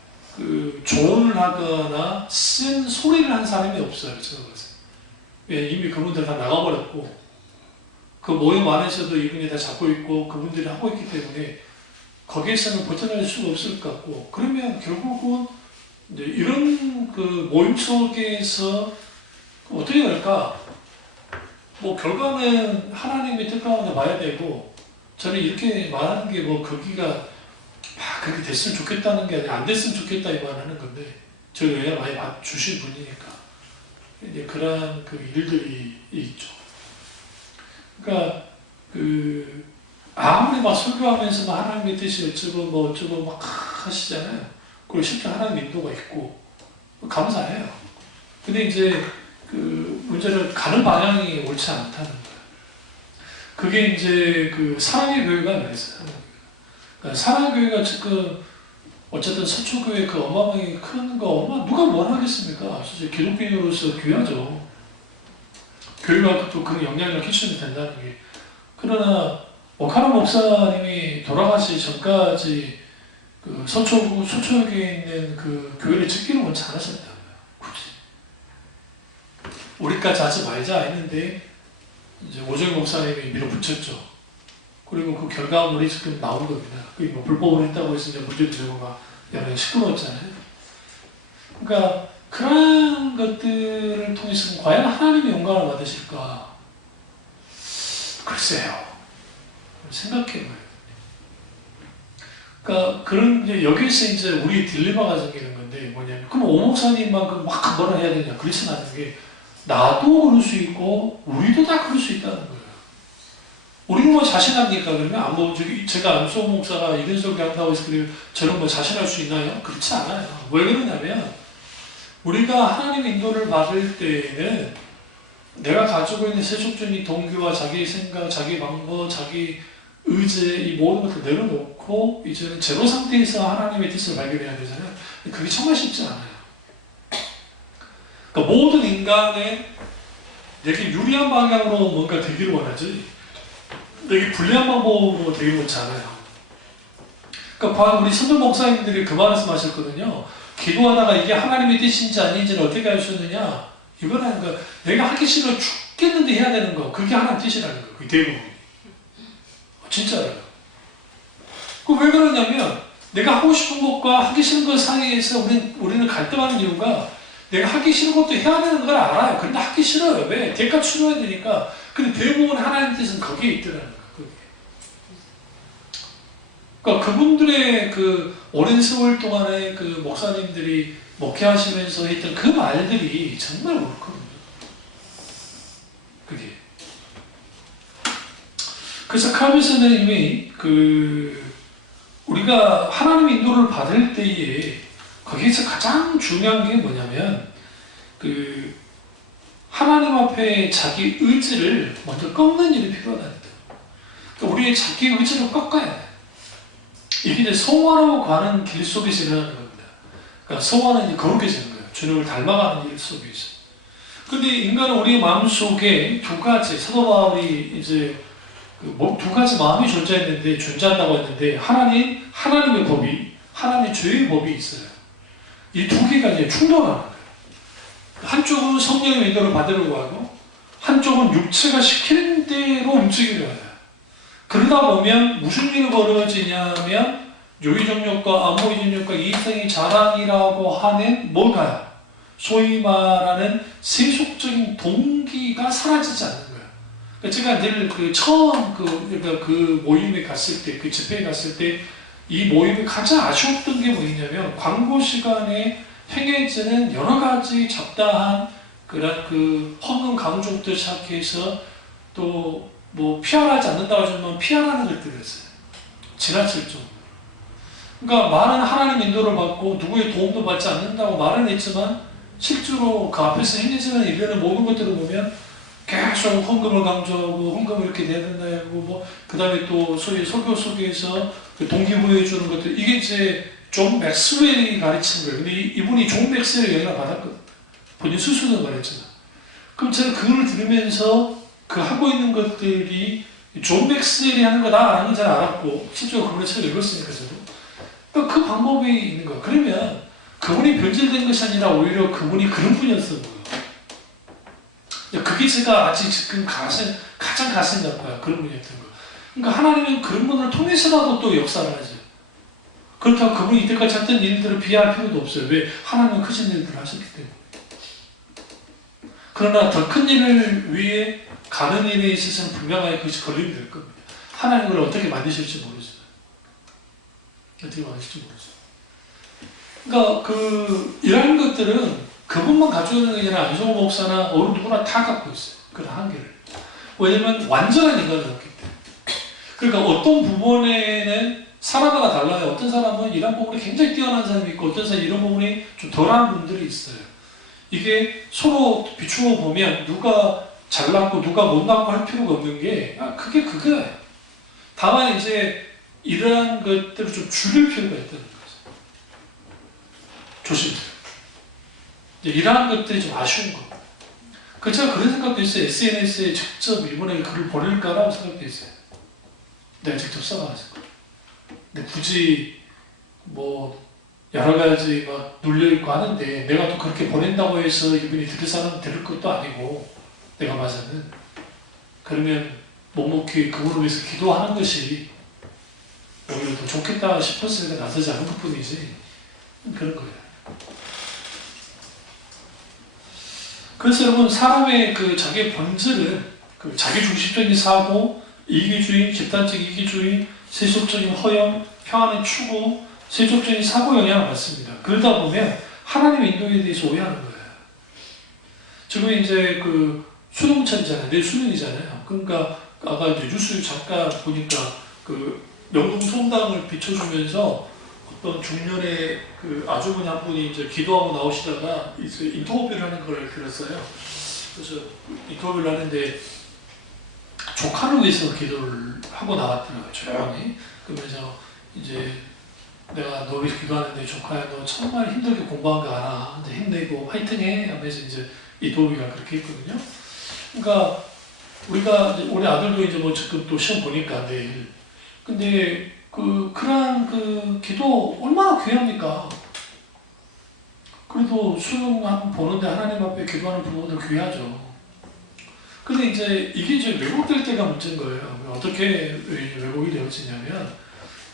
조언을 하거나 쓴 소리를 한 사람이 없어요. 제가 봤어요. 이미 그분들 다 나가버렸고, 그 모임 안에서도 이분이 다 잡고 있고 그분들이 하고 있기 때문에 거기에서는 벗어날 수가 없을 것 같고, 그러면 결국은 이제 이런 모임 속에서 어떻게 될까? 뭐 결과는 하나님의 뜻 가운데 봐야 되고, 저는 이렇게 말하는 게 뭐 거기가 그렇게 됐으면 좋겠다는 게 아니라 안 됐으면 좋겠다 이 말하는 건데, 저희 은혜 많이 주신 분이니까 이제 그러한 일들이 있죠. 그러니까 아무리 막 설교하면서 막 하나님의 뜻이 어쩌고 뭐 어쩌고 막 하시잖아요. 그리고 실제 하나님 인도가 있고 감사해요. 근데 이제 문제는 가는 방향이 옳지 않다는 거예요. 그게 이제 사랑의 교회가 그랬어요. 그러니까 사랑의 교회가 지금 어쨌든 서초교회 어마어마하게 큰 거 누가 뭘 하겠습니까? 사실 기독교인으로서 귀하죠. 교회가 또 그런 영향력을 끼치면 된다는 게. 그러나 오카노 목사님이 돌아가시기 전까지 서초교회에 있는 교회를 짓기를 원치 않으셨다고요. 굳이. 우리까지 하지 말자 했는데 이제 오정희 목사님이 밀어붙였죠. 그리고 그 결과물이 지금 나온 겁니다. 뭐 불법을 했다고 해서 이제 문제 되고 막 여러 시끄러웠잖아요. 그러니까 그런 것들을 통해서 과연 하나님의 영광을 받으실까? 글쎄요. 생각해봐요. 그러니까 그런 이제 여기서 이제 우리 딜레마가 생기는 건데 뭐냐면, 그럼 오 목사님만 막 뭐라 해야 되냐? 그렇진 않은 게, 나도 그럴 수 있고 우리도 다 그럴 수 있다는 거예요. 우리는 뭐 자신합니까? 그러면 제가 안수호 목사가 이런 소리 한다고 해서 저는 뭐 자신할 수 있나요? 그렇지 않아요. 왜 그러냐면, 우리가 하나님의 인도를 받을 때에는 내가 가지고 있는 세속적인 동기와 자기 생각, 자기 방법, 자기 의지 이 모든 것을 내려놓고 이제는 제로 상태에서 하나님의 뜻을 발견해야 되잖아요. 그게 정말 쉽지 않아요. 그러니까 모든 인간의 내게 유리한 방향으로 뭔가 되기를 원하지 내게 불리한 방법으로 되길 원치 않아요. 그러니까 우리 선배 목사님들이 그 말씀 하셨거든요. 기도하다가 이게 하나님의 뜻인지 아닌지를 어떻게 알 수 있느냐? 이거는 내가 하기 싫어 죽겠는데 해야 되는 거. 그게 하나님 뜻이라는 거예요. 그게 대부분. 진짜예요. 왜 그러냐면 내가 하고 싶은 것과 하기 싫은 것 사이에서 우리는 갈등하는 이유가 내가 하기 싫은 것도 해야 되는 걸 알아요. 근데 하기 싫어요. 왜? 대가 치러야 되니까. 근데 대부분 하나님 뜻은 거기에 있더라는 거예요. 그러니까 그분들의 그 오랜 세월 동안에 그 목사님들이 목회하시면서 했던 그 말들이 정말 옳거든요. 그게. 그래서 칼빈 선생님이 우리가 하나님의 인도를 받을 때에 거기에서 가장 중요한 게 뭐냐면 하나님 앞에 자기 의지를 먼저 꺾는 일이 필요하다. 그러니까 우리의 자기 의지를 꺾어야 돼. 이게 이제 성화로 가는 길 속에서 일어나는 겁니다. 그러니까 성화는 이제 거룩해지는 거예요. 주님을 닮아가는 일 속에서. 근데 인간은 우리의 마음속에 두 가지, 사도 바울이 이제 두 가지 마음이 존재한다고 했는데, 하나님의 법이, 하나님의 죄의 법이 있어요. 이 두 개가 이제 충돌하는 거예요. 한쪽은 성령의 인도를 받으려고 하고, 한쪽은 육체가 시키는 대로 움직이려고 해요. 그러다 보면 무슨 일이 벌어지냐면, 요의정욕과 안모의정욕과 이성의 자랑이라고 하는 뭘까요? 소위 말하는 세속적인 동기가 사라지지 않는 거예요. 제가 늘 처음 그 모임에 갔을 때, 그 집회에 갔을 때, 이 모임이 가장 아쉬웠던 게 뭐냐면, 광고 시간에 행해지는 여러 가지 잡다한 그런 헌금 강조부터 시작해서 또 피할하지 않는다고 하지만 피할하는 것들이었어요. 지나칠 정도. 그러니까 말은 하나님 인도를 받고 누구의 도움도 받지 않는다고 말은 했지만 실제로 그 앞에서 행해지는 일련의 모든 것들을 보면 계속 헌금을 강조하고 헌금을 이렇게 내는다고 그 다음에 또 소위 설교 속에서 동기부여해 주는 것들, 이게 이제 존 맥스웰이 가르친 거예요. 근데 이분이 존 맥스웰의 영향을 받았거든요. 본인 스스로도 말했잖아요. 그럼 저는 그걸 들으면서 하고 있는 것들이 존 맥스웰이 하는 거다 라는 걸 잘 알았고, 실제로 그분의 책을 읽었으니까 저도. 그러니까 그 방법이 있는 거예요. 그러면 그분이 변질된 것이 아니라 오히려 그분이 그런 분이었던 거예요. 그게 제가 아직 지금 가장 가슴이 아파요. 그런 분이었던 거예요. 그러니까 하나님은 그런 분을 통해서라도 또 역사를 하죠. 그렇다고 그분이 이때까지 했던 일들을 비하할 필요도 없어요. 왜? 하나님은 크신 일들을 하셨기 때문에. 그러나 더 큰 일을 위해 가는 일에 있어서는 분명하게 그것이 걸림이 될 겁니다. 하나님 그걸 어떻게 만드실지 모르지만. 어떻게 만드실지 모르죠. 그러니까 이런 것들은 그분만 가지고 있는 게 아니라 안성호 목사나 어느 누구나 다 갖고 있어요. 그런 한계를. 왜냐면 완전한 인간은 없기 때문에. 그러니까 어떤 부분에는 사람마다 달라요. 어떤 사람은 이런 부분이 굉장히 뛰어난 사람이 있고 어떤 사람은 이런 부분이 좀 덜한 분들이 있어요. 이게 서로 비추어 보면 누가 잘났고 누가 못났고 할 필요가 없는 게 그게 그거예요. 다만 이제 이러한 것들을 좀 줄일 필요가 있다는 거죠. 조심해요. 이러한 것들이 좀 아쉬운 거. 제가 그런 생각도 있어요. SNS에 직접 이분에게 글을 보낼까라고 생각도 있어요. 내가 직접 써가지고. 근데 굳이 여러 가지 눌려있고 하는데 내가 또 그렇게 보낸다고 해서 이분이 들을 사람 들을 것도 아니고 내가 봐서는 그러면 묵묵히 그분을 위해서 기도하는 것이 오히려 더 좋겠다 싶었으니까 나서지 않은 것 뿐이지 그런 거예요. 그래서 여러분 사람의 자기의 본질은 자기중심적인 사고, 이기주의, 집단적 이기주의, 세속적인 허영, 평안의 추구, 세속적인 사고 영향을 받습니다. 그러다 보면 하나님의 인도에 대해서 오해하는 거예요. 지금 이제 수능철이잖아요. 내일 수능이잖아요. 그러니까 아까 이제 뉴스 잠깐 보니까 명동 성당을 비춰주면서 어떤 중년의 아주머니 한 분이 이제 기도하고 나오시다가 이제 인터뷰를 하는 걸 들었어요. 그래서 인터뷰를 하는데 조카를 위해서 기도를 하고 나왔더라고요. 조용히. 그러면서 이제 내가 너 위해서 기도하는데 조카야 너 정말 힘들게 공부한 거 알아. 이제 힘내고 화이팅해 하면서 이제 이도비가 그렇게 했거든요. 그러니까 우리가 우리 아들도 이제 뭐 지금 또 시험 보니까 내일. 근데 그러한 그 기도 얼마나 귀합니까? 그래도 수능 한번 보는데 하나님 앞에 기도하는 부모들 귀하죠. 근데 이제 이게 이제 왜곡될 때가 문제인 거예요. 어떻게 왜곡이 되어지냐면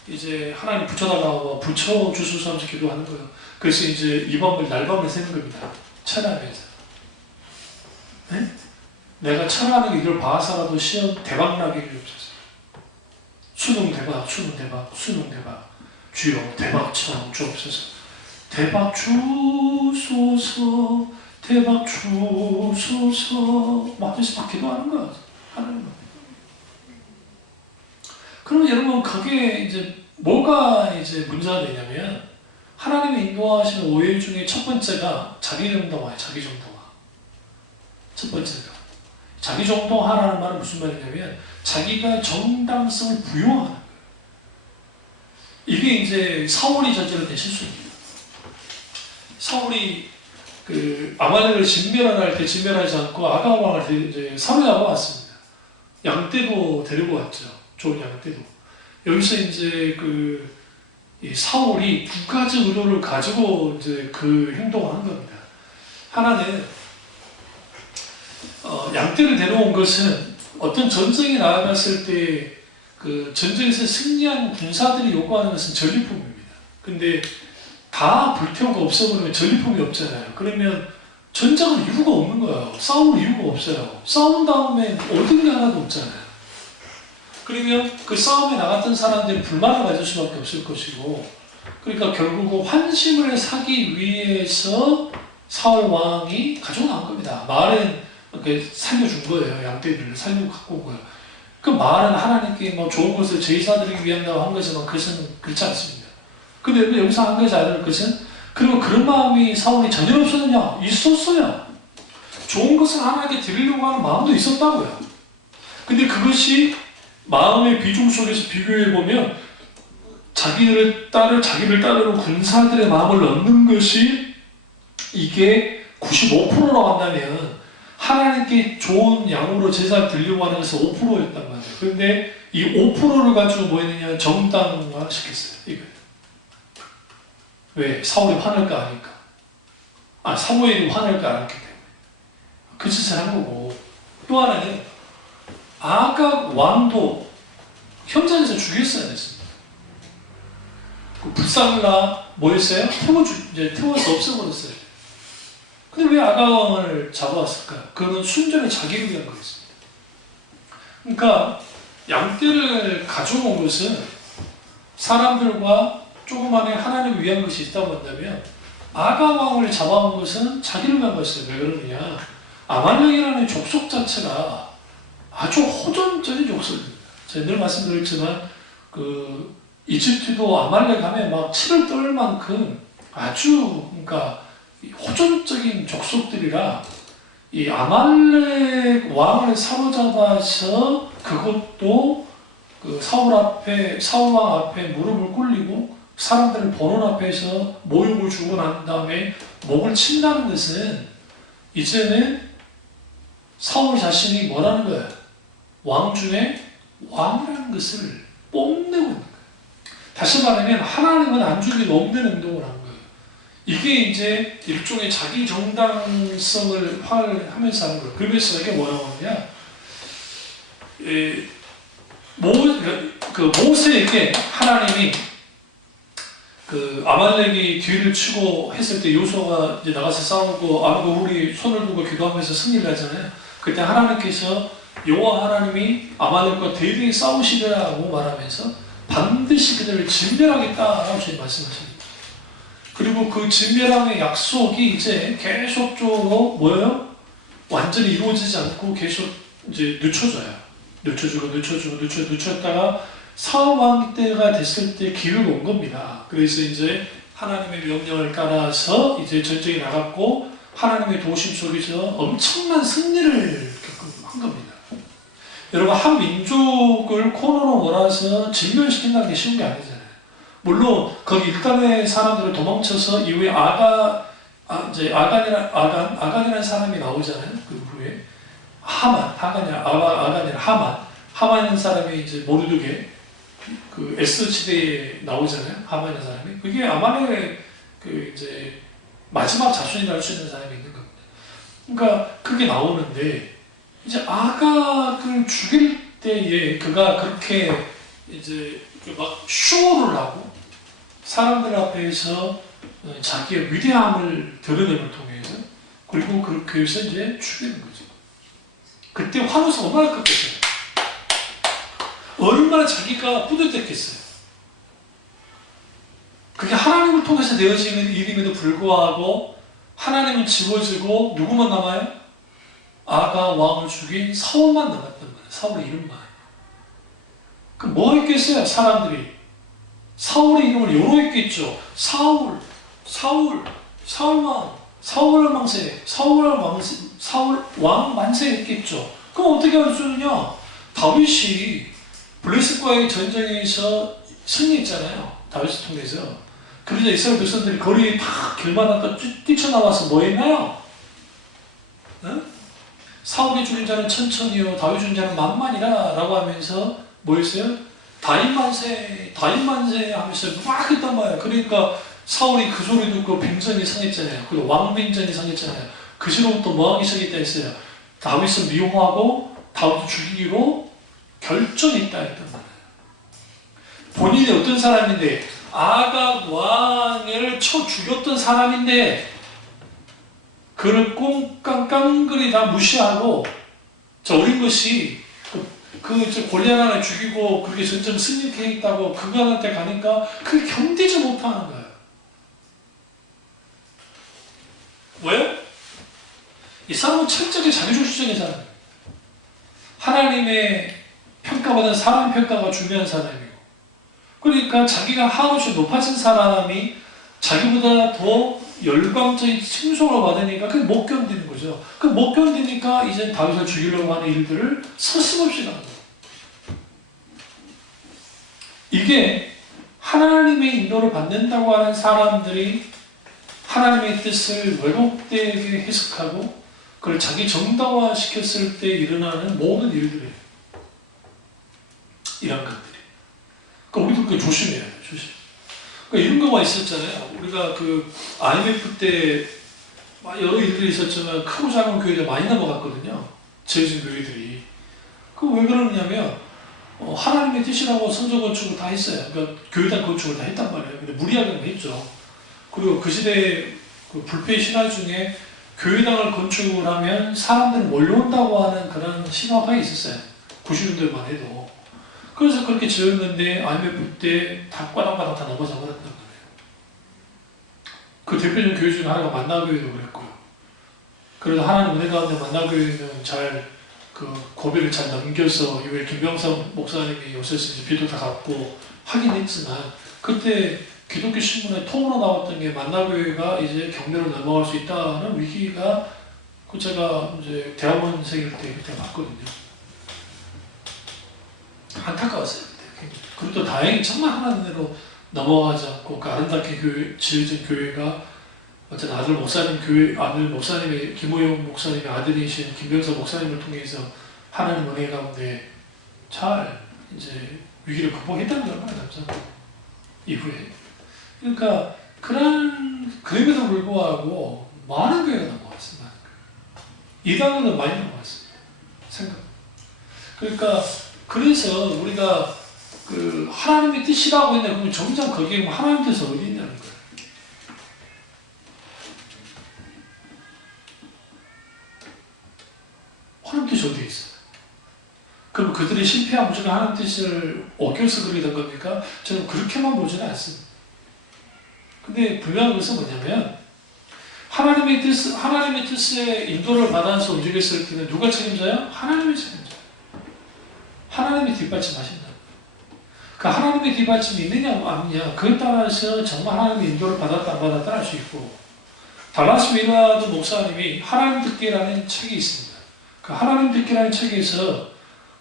이제 하나님 붙여달라고 붙여주소서 하면서 기도하는 거예요. 그래서 이제 이 밤을 날밤을 새는 겁니다. 찬양하면서. 네? 내가 찬양하는 이걸 봐서라도 시험 대박 나기를 없었어요. 수능 대박, 수능 대박, 수능 대박. 주여 대박 참 주옵소서. 대박 주소서, 대박 주소서. 막 하면서 막 기도하는 거야. 하나님. 그러면 여러분 그게 이제 뭐가 이제 문제가 되냐면 하나님의 인도하시는 오해 중에 첫 번째가 자기 정당화예요. 자기 정당화. 첫 번째가 자기 정당화라는 말은 무슨 말이냐면 자기가 정당성을 부여하는 거예요. 이게 이제 사울이 저질렀던 실수입니다. 사울이 그 아말렉을 진멸할 때 진멸하지 않고 아각 왕을 이제 사로잡아 왔습니다. 양떼도 데리고 왔죠. 좋은 양떼도. 여기서 이제 이 사울이 두 가지 의도를 가지고 이제 그 행동을 한 겁니다. 하나는 양떼를 데려온 것은 어떤 전쟁에 나아갔을 때 그 전쟁에서 승리한 군사들이 요구하는 것은 전리품입니다. 근데 다 불태우고 없애버리면 전리품이 없잖아요. 그러면 전쟁할 이유가 없는 거예요. 싸울 이유가 없어요. 싸운 다음에 얻은 게 하나도 없잖아요. 그러면 그 싸움에 나갔던 사람들이 불만을 가질 수밖에 없을 것이고, 그러니까 결국 환심을 사기 위해서 사울 왕이 가지고 나온 겁니다. 말은 이렇게 살려준 거예요. 양떼들을 살리고 갖고 온 거예요. 그 말은 하나님께 뭐 좋은 것을 제사드리기 위함이라고 한 거지만 그것은 그렇지 않습니다. 근데 여기서 한 가지 알아야 할 것은, 그리고 그런 마음이 사울이 전혀 없었느냐? 있었어요. 좋은 것을 하나님께 드리려고 하는 마음도 있었다고요. 근데 그것이 마음의 비중 속에서 비교해보면 자기를 따르는 군사들의 마음을 얻는 것이 이게 95%라고 한다면 하나님께 좋은 양으로 제사를 드리려고 하는 것은 5%였단 말이에요. 그런데 이 5%를 가지고 뭐 했느냐? 정당화 시켰어요. 이거. 왜? 사울이 화낼까 아니까. 사무엘이 화낼까 않기 때문에. 그 짓을 한 거고. 또 하나는 아각 왕도 현장에서 죽였어야 됐습니다. 불살라 뭐였어요? 태워서 없애버렸어요. 근데 왜 아각 왕을 잡아왔을까요? 그는 순전히 자기를 위한 거였습니다. 그러니까 양떼를 가져온 것은 사람들과 조그만의 하나님을 위한 것이 있다고 한다면 아각 왕을 잡아온 것은 자기를 위한 것이에요. 왜 그러느냐? 아말렉이라는 족속 자체가 아주 호전적인 족속입니다. 제가 늘 말씀드렸지만 이집트도 아말렉 하면 막 치를 떨 만큼 아주 그러니까 호전적인 족속들이라 이 아말렉 왕을 사로잡아서 그것도 사울 왕 앞에 무릎을 꿇리고 사람들을 보는 앞에서 모욕을 주고 난 다음에 목을 친다는 것은 이제는 사울 자신이 뭐라는 거예요? 왕 중에 왕이라는 것을 뽐내고 있는 거예요. 다시 말하면 하나님은 안 주기도 없는 행동을 한 거예요. 이게 이제 일종의 자기 정당성을 하면서 하는 거예요. 그러면서 이게 뭐라고 하느냐? 모세에게 하나님이 아말렉이 뒤를 치고 했을 때 요수아가 이제 나가서 싸우고 우리 손을 두고 기도하면서 승리를 하잖아요. 그때 하나님께서 여호와 하나님이 아말렉과 대등히 싸우시리라고 말하면서 반드시 그들을 진멸하겠다라고 말씀하십니다. 그리고 그 진멸함의 약속이 이제 계속적으로 뭐예요? 완전히 이루어지지 않고 계속 이제 늦춰주다가 사울 왕 때가 됐을 때 기회가 온 겁니다. 그래서 이제 하나님의 명령을 따라서 이제 전쟁에 나갔고 하나님의 도우심 속에서 엄청난 승리를 한 겁니다. 여러분, 한 민족을 코너로 몰아서 진멸시킨다는 게 쉬운 게 아니잖아요. 물론 거기 일단의 사람들을 도망쳐서 이후에 아간이라는 사람이 나오잖아요. 그 후에 하만이라는 사람이 이제 모르드게 그 에스더 시대에 나오잖아요. 하만이라는 사람이 그게 아말렉의 그 이제 마지막 자손이라 할 수 있는 사람이 있는 겁니다. 그러니까 그게 나오는데 이제 아각을 죽일 때에 그가 그렇게 이제 막 쇼를 하고 사람들 앞에서 자기의 위대함을 드러내는 통해서 그리고 그렇게 해서 이제 죽이는 거죠. 그때 환호성 얼마나 컸겠어요. 얼마나 자기가 뿌듯했겠어요. 그게 하나님을 통해서 되어지는 일임에도 불구하고 하나님은 지워지고 누구만 남아요? 아가 왕을 죽인 사울만 남았단 말이에요. 사울의 이름만. 그럼 뭐 했겠어요? 사람들이 사울의 이름을 여러 했겠죠. 사울 왕 만세 했겠죠. 그럼 어떻게 할 수 있느냐? 다윗이 블레셋과의 전쟁에서 승리했잖아요. 다윗을 통해서. 그러자 이스라엘 백성들이 거리에 다 길마다 뛰쳐나와서 뭐 했나요? 응? 사울이 죽인 자는 천천히요, 다윗 죽인 자는 만만이라 라고 하면서 뭐 했어요? 다윗만세 하면서 막 했단 말이에요. 그러니까 사울이 그 소리 듣고 빙전이 성했잖아요. 그리고 왕빙전이 성했잖아요. 그 시로부터 뭐 하기 시작했다 했어요? 다윗을 미용하고 다윗을 죽이기로 결정했다 했단 말이에요. 본인이 어떤 사람인데 아각 왕을 쳐 죽였던 사람인데 그를 깡그리 다 무시하고 저 어린 것이 골리앗 하나 죽이고 그렇게 전쟁 승리했다고 그간한테 가니까 그게 견디지 못하는 거예요. 왜? 이 사람은 철저하게 자기중심적인 사람이에요. 하나님의 평가보다는 사람 평가가 중요한 사람이고, 그러니까 자기가 한없이 높아진 사람이 자기보다 더 열광적인 칭송을 받으니까 그게 못 견디는 거죠. 그 못 견디니까 이제 다윗을 죽이려고 하는 일들을 서슴없이 하는 거예요. 이게 하나님의 인도를 받는다고 하는 사람들이 하나님의 뜻을 왜곡되게 해석하고 그걸 자기 정당화 시켰을 때 일어나는 모든 일들이에요. 이런 것들이. 그러니까 우리도 그거 조심해야 돼요. 조심. 그러니까 이런 거가 있었잖아요. 우리가 그 IMF 때 여러 일들이 있었지만 크고 작은 교회들 많이 넘어갔거든요. 재진 교회들이. 그 왜 그러느냐면 하나님의 뜻이라고 성전 건축을 다 했어요. 그러니까 교회당 건축을 다 했단 말이에요. 근데 무리하게는 했죠. 그리고 그 시대에 그 불패 신화 중에 교회당을 건축을 하면 사람들이 몰려온다고 하는 그런 신화가 있었어요. 90년대만 해도. 그래서 그렇게 지었는데 IMF 때 다 꽈당꽈당 다 넘어져 버렸단 말이에요. 그 대표적인 교회 중에 하나가 만나교회도 그랬고요. 그래서 하나님 은혜 가운데 만나교회는 잘 그 고비를 잘 넘겨서 이후에 김병삼 목사님이 오셔서 이제 비도 다 갚고 하긴 했지만 그때 기독교 신문에 통으로 나왔던 게 만나교회가 이제 경매로 넘어갈 수 있다는 위기가 그 제가 이제 대학원생일 때 그때 봤거든요. 안타까웠어요. 그때. 그리고 또 다행히 정말 하나님으로 넘어가지 않고 그 아름답게 지어진 교회가 어쨌든 아들 목사님의 김호영 목사님의 아들이신 김병서 목사님을 통해서 하나님 은혜 가운데 잘 이제 위기를 극복했다는 걸 얼마나 감사합니다. 이후에. 그러니까 그럼에도 불구하고 많은 교회가 넘어갔습니다. 이단으로 많이 넘어갔습니다. 생각. 그러니까 그래서 우리가 그 하나님의 뜻이라고 했는데 그러면 정작 거기에 하나님 뜻이 어디 있냐는 거예요. 하나님 뜻이 어디에 있어요? 그럼 그들이 실패한 무조건 하나님 뜻을 어겨서 그렇게 된 겁니까? 저는 그렇게만 보지는 않습니다. 근데 분명한 것은 뭐냐면 하나님의 뜻에 인도를 받아서 움직였을 때는 누가 책임져요? 하나님이 책임져요. 하나님이 뒷받침하신다. 그 하나님의 뒷받침이 있느냐 없느냐 그에 따라서 정말 하나님의 인도를 받았다 안 받았다 할 수 있고 달라스 위라드 목사님이 하나님 듣기라는 책이 있습니다. 그 하나님 듣기라는 책에서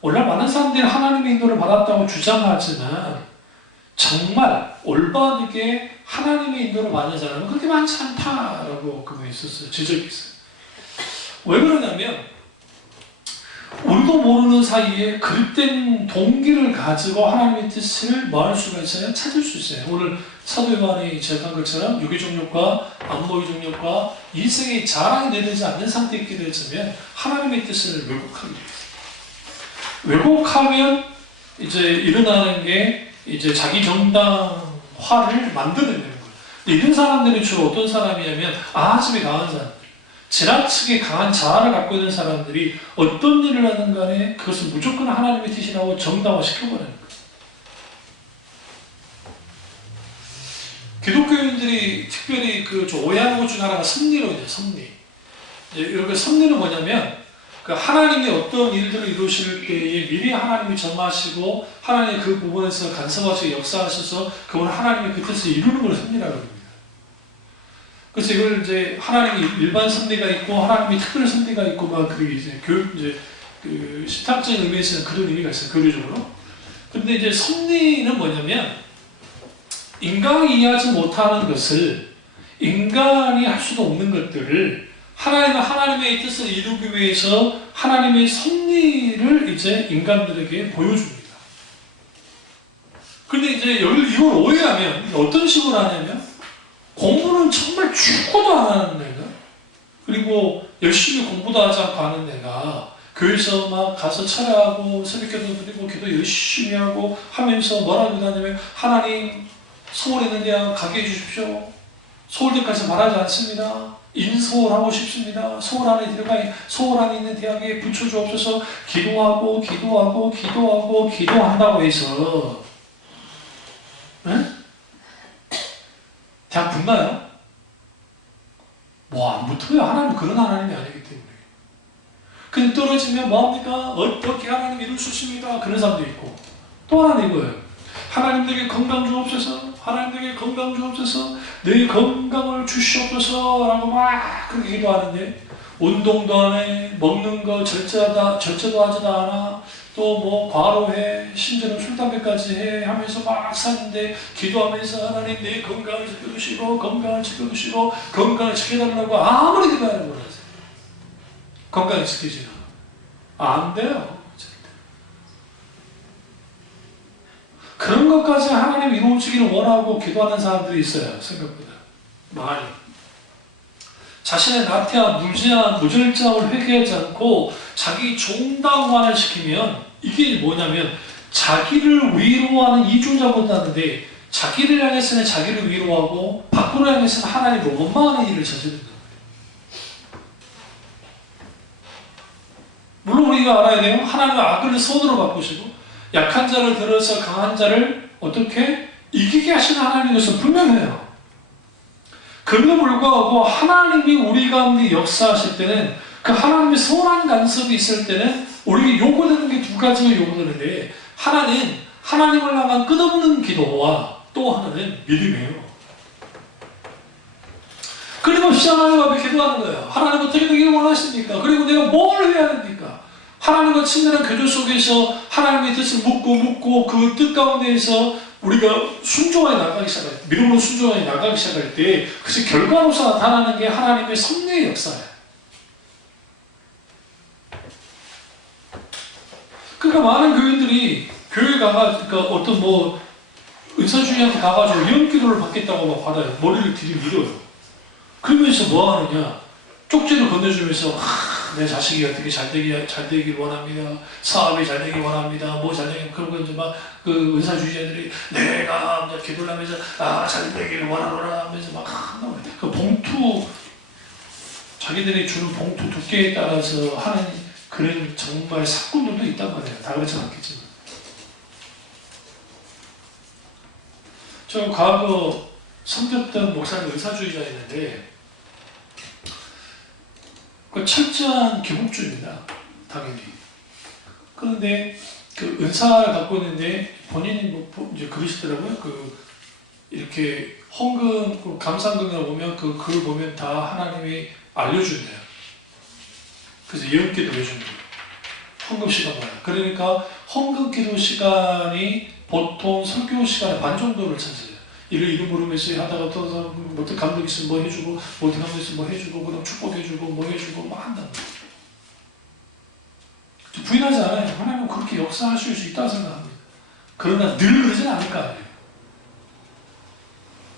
오늘 많은 사람들이 하나님의 인도를 받았다고 주장하지만 정말 올바르게 하나님의 인도를 받는 사람은 그렇게 많지 않다라고 그분이 있었어요. 지적했어요. 왜 그러냐면 우리도 모르는 사이에 그릇된 동기를 가지고 하나님의 뜻을 뭐 할 수가 있어요? 찾을 수 있어요. 오늘 사도 요한이 지적한 것처럼 유기 종력과 안보의 종력과 일생의 자랑이 내리지 않는 상태에 있게 되었으면 하나님의 뜻을 왜곡하게 돼요. 왜곡하면 이제 일어나는 게 이제 자기 정당화를 만들어내는 거예요. 이런 사람들이 주로 어떤 사람이냐면 아집이 강한 사람, 지나치게 강한 자아를 갖고 있는 사람들이 어떤 일을 하든 간에 그것은 무조건 하나님의 뜻이라고 정당화 시켜버리는 거예요. 기독교인들이 특별히 그 오해하는 것 중 하나가 섭리론이에요. 섭리. 이렇게 섭리는 뭐냐면 그 하나님이 어떤 일들을 이루실 때에 미리 하나님이 정하시고 하나님이 그 부분에서 간섭하시고 역사하셔서 그분 하나님의 그 뜻을 이루는 걸 섭리라고 합니다. 그래서 이걸 이제 하나님이 일반 섭리가 있고 하나님이 특별 섭리가 있고 막 그게 이제 그 신학적인 의미에서는 그런 의미가 있어요. 교리적으로. 근데 이제 섭리는 뭐냐면 인간이 이해하지 못하는 것을 인간이 할 수도 없는 것들을 하나님은 하나님의 뜻을 이루기 위해서 하나님의 섭리를 이제 인간들에게 보여줍니다. 근데 이제 이걸 오해하면 어떤 식으로 하냐면 공부는 정말 죽어도 안 하는 애가 그리고 열심히 공부도 하지 않고 하는 애가 교회에서 막 가서 철야하고 새벽기도 드리고 기도 열심히 하고 하면서 뭐라고 하냐면 하나님 서울에 있는 대학 가게 해주십시오. 서울대까지 말하지 않습니다. 인서울하고 싶습니다. 서울 안에 있는 대학에 붙여주옵소서. 기도하고 기도한다고 해서 네? 대학 붙나요? 뭐 안 붙어요. 하나님은 그런 하나님이 아니기 때문에. 근데 떨어지면 뭐합니까? 어떻게 하나님 이룰 수 있습니다. 그런 사람도 있고 또 하나는 이거예요. 하나님에게 건강 주옵소서. 하나님에게 건강 주옵소서. 내 건강을 주시옵소서 라고 막 그렇게 기도하는데 운동도 안 해. 먹는 거 절제도 하지도 않아. 또 뭐 과로해. 심지어는 술, 담배까지 해 하면서 막 사는데 기도하면서 하나님 내 건강을 지켜주시고 건강을 지켜주시고 건강을 지켜달라고 아무리 기도하는 걸 하세요. 건강을 지키지 않아. 안 돼요. 그런 것까지 하나님 이루어지기를 원하고 기도하는 사람들이 있어요. 생각보다 많이. 자신의 나태함, 무절제함을 회개하지 않고 자기 정당화를 시키면 이게 뭐냐면 자기를 위로하는 이중자본다는데 자기를 향해서는 자기를 위로하고 밖으로 향해서는 하나님을 원망하는 일을 저지른다. 물론 우리가 알아야 돼요. 하나님은 악을 선으로 바꾸시고 약한 자를 들어서 강한 자를 어떻게 이기게 하시는 하나님인 것은 분명해요. 그럼에도 불구하고 하나님이 우리 가운데 역사하실 때는 그 하나님의 선한 간섭이 있을 때는 우리에게 요구되는 게 두 가지가 요구되는데 하나는 하나님을 향한 끝없는 기도와 또 하나는 믿음이에요. 끊임없이 하나님 앞에 기도하는 거예요. 하나님 어떻게 되기를 원하십니까? 그리고 내가 뭘 해야 됩니까? 하나님과 친밀한 교제 속에서 하나님의 뜻을 묻고 그 뜻 가운데에서 우리가 순종하게 나가기 시작할 때, 믿음으로 순종하게 나가기 시작할 때 그것이 결과로서 나타나는 게 하나님의 섭리의 역사예요. 그러니까 많은 교인들이 교회 그러니까 어떤 뭐 은사주의한테 가가지고 예언기도를 받겠다고 막 받아요. 머리를 들이밀어요. 그러면서 뭐 하느냐? 쪽지를 건네주면서 내 자식이 어떻게 잘 되길 원합니다. 사업이 잘 되길 원합니다. 뭐 잘 되길 그러고 이제 막 그 은사주의자들이 내가 기도를 하면서 잘 되길 원하노라 하면서 막 한다고 해요. 그 봉투 자기들이 주는 봉투 두께에 따라서 하는 그런 정말 사건들도 있단 말이에요. 다 그렇지 않겠지만. 저 과거 섬겼던 목사님 은사주의자였는데 그 철저한 기복주의입니다. 당연히. 그런데 그 은사를 갖고 있는데 본인이 뭐 이제 그러시더라고요. 그 이렇게 헌금, 감사금이나 보면 그걸 보면 다 하나님이 알려준대요. 그래서 예언 기도 해주는 거예요. 헌금 시간 말이에요. 그러니까 헌금 기도 시간이 보통 설교 시간의 반 정도를 차지해요. 이를 부르면서 하다가 또 어떤 감독 있으면 뭐 해주고, 뭐 어떤 감독 있으면 뭐 해주고, 그다음 축복해주고, 뭐 해주고, 뭐 한다는 거예요. 부인하지 않아요. 하나님은 그렇게 역사하실 수 있다고 생각합니다. 그러나 늘 그러진 않을 거 아니에요.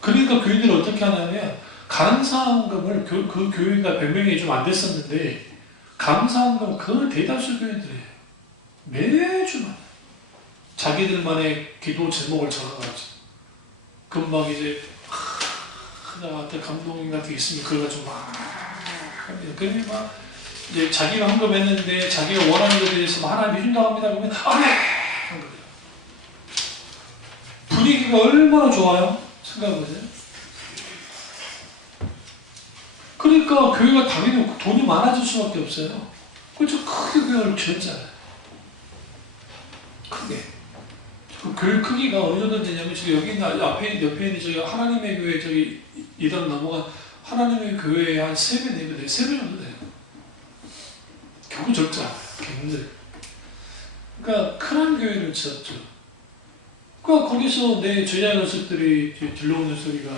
그러니까 교인들이 어떻게 하냐면 감사헌금을 그 교회가 100명이 좀 안 됐었는데 감사헌금 그 대다수 교인들이에요. 매주만 자기들만의 기도 제목을 적어가지고 금방 이제 하나한테 감동 같은 게 있으면 그걸 가지고 막 합니다. 그러면 막 이제 자기가 헌금했는데 자기가 원하는 것에 대해서 하나님 해준다고 합니다. 그러면 한 거예요. 분위기가 얼마나 좋아요? 생각해보세요. 그러니까 교회가 당연히 돈이 많아질 수밖에 없어요. 그래서 크게 교회를 지었잖아요. 크게. 그 교회 크기가 어느 정도 되냐면 지금 여기 있는 옆에 있는 저기 하나님의 교회 저기 이단 넘어간 하나님의 교회에 한 3배, 4배 돼요. 3배 정도 돼요. 결국 적지 않아요. 굉장히. 그러니까 큰 교회를 지었죠. 그러니까 거기서 내 제자 녀석들이 들려오는 소리가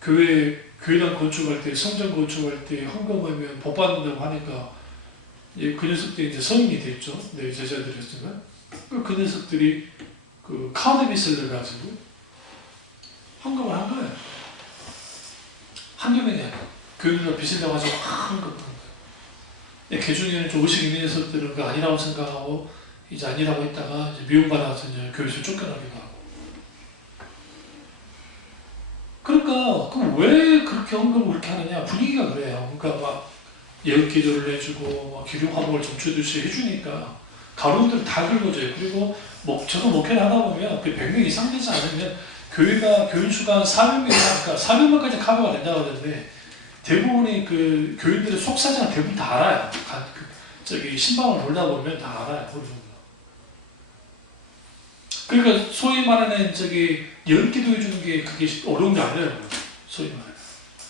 교회당 건축할 때, 성전 건축할 때 헌금하면 복 받는다고 하니까 그 녀석들이 이제 성인이 됐죠. 내 제자들이었지만 그 녀석들이 그 카드 빚을 내가지고 헌금을 한 거예요. 한두 명이 아니라 교회가 빚을 내가지고 헌금을 한 거예요. 그 중에는 좀 의식 있는 녀석들은 그거 아니라고 생각하고 이제 아니라고 했다가 이제 미움받아서 이제 교회에서 쫓겨나기도 하고. 그러니까 그럼 왜 그렇게 헌금을 그렇게 하느냐? 분위기가 그래요. 그러니까 막 예언 기도를 해주고 막 기도 화목을 점쳐주시 해주니까 가로들이 다 긁어져요. 그리고 저도 목회를 하다 보면 그 100명 이상 되지 않으면 교인 수가 한 400명이니까 400명까지 커버가 된다고 하는데 대부분이 그 교인들의 속사정을 대부분 다 알아요. 저기 신방을 돌다 보면 다 알아요. 어느 정도. 그러니까 소위 말하는 저기 예언기도 해주는 게 그게 어려운 게 아니라는 거예요. 소위 말하는.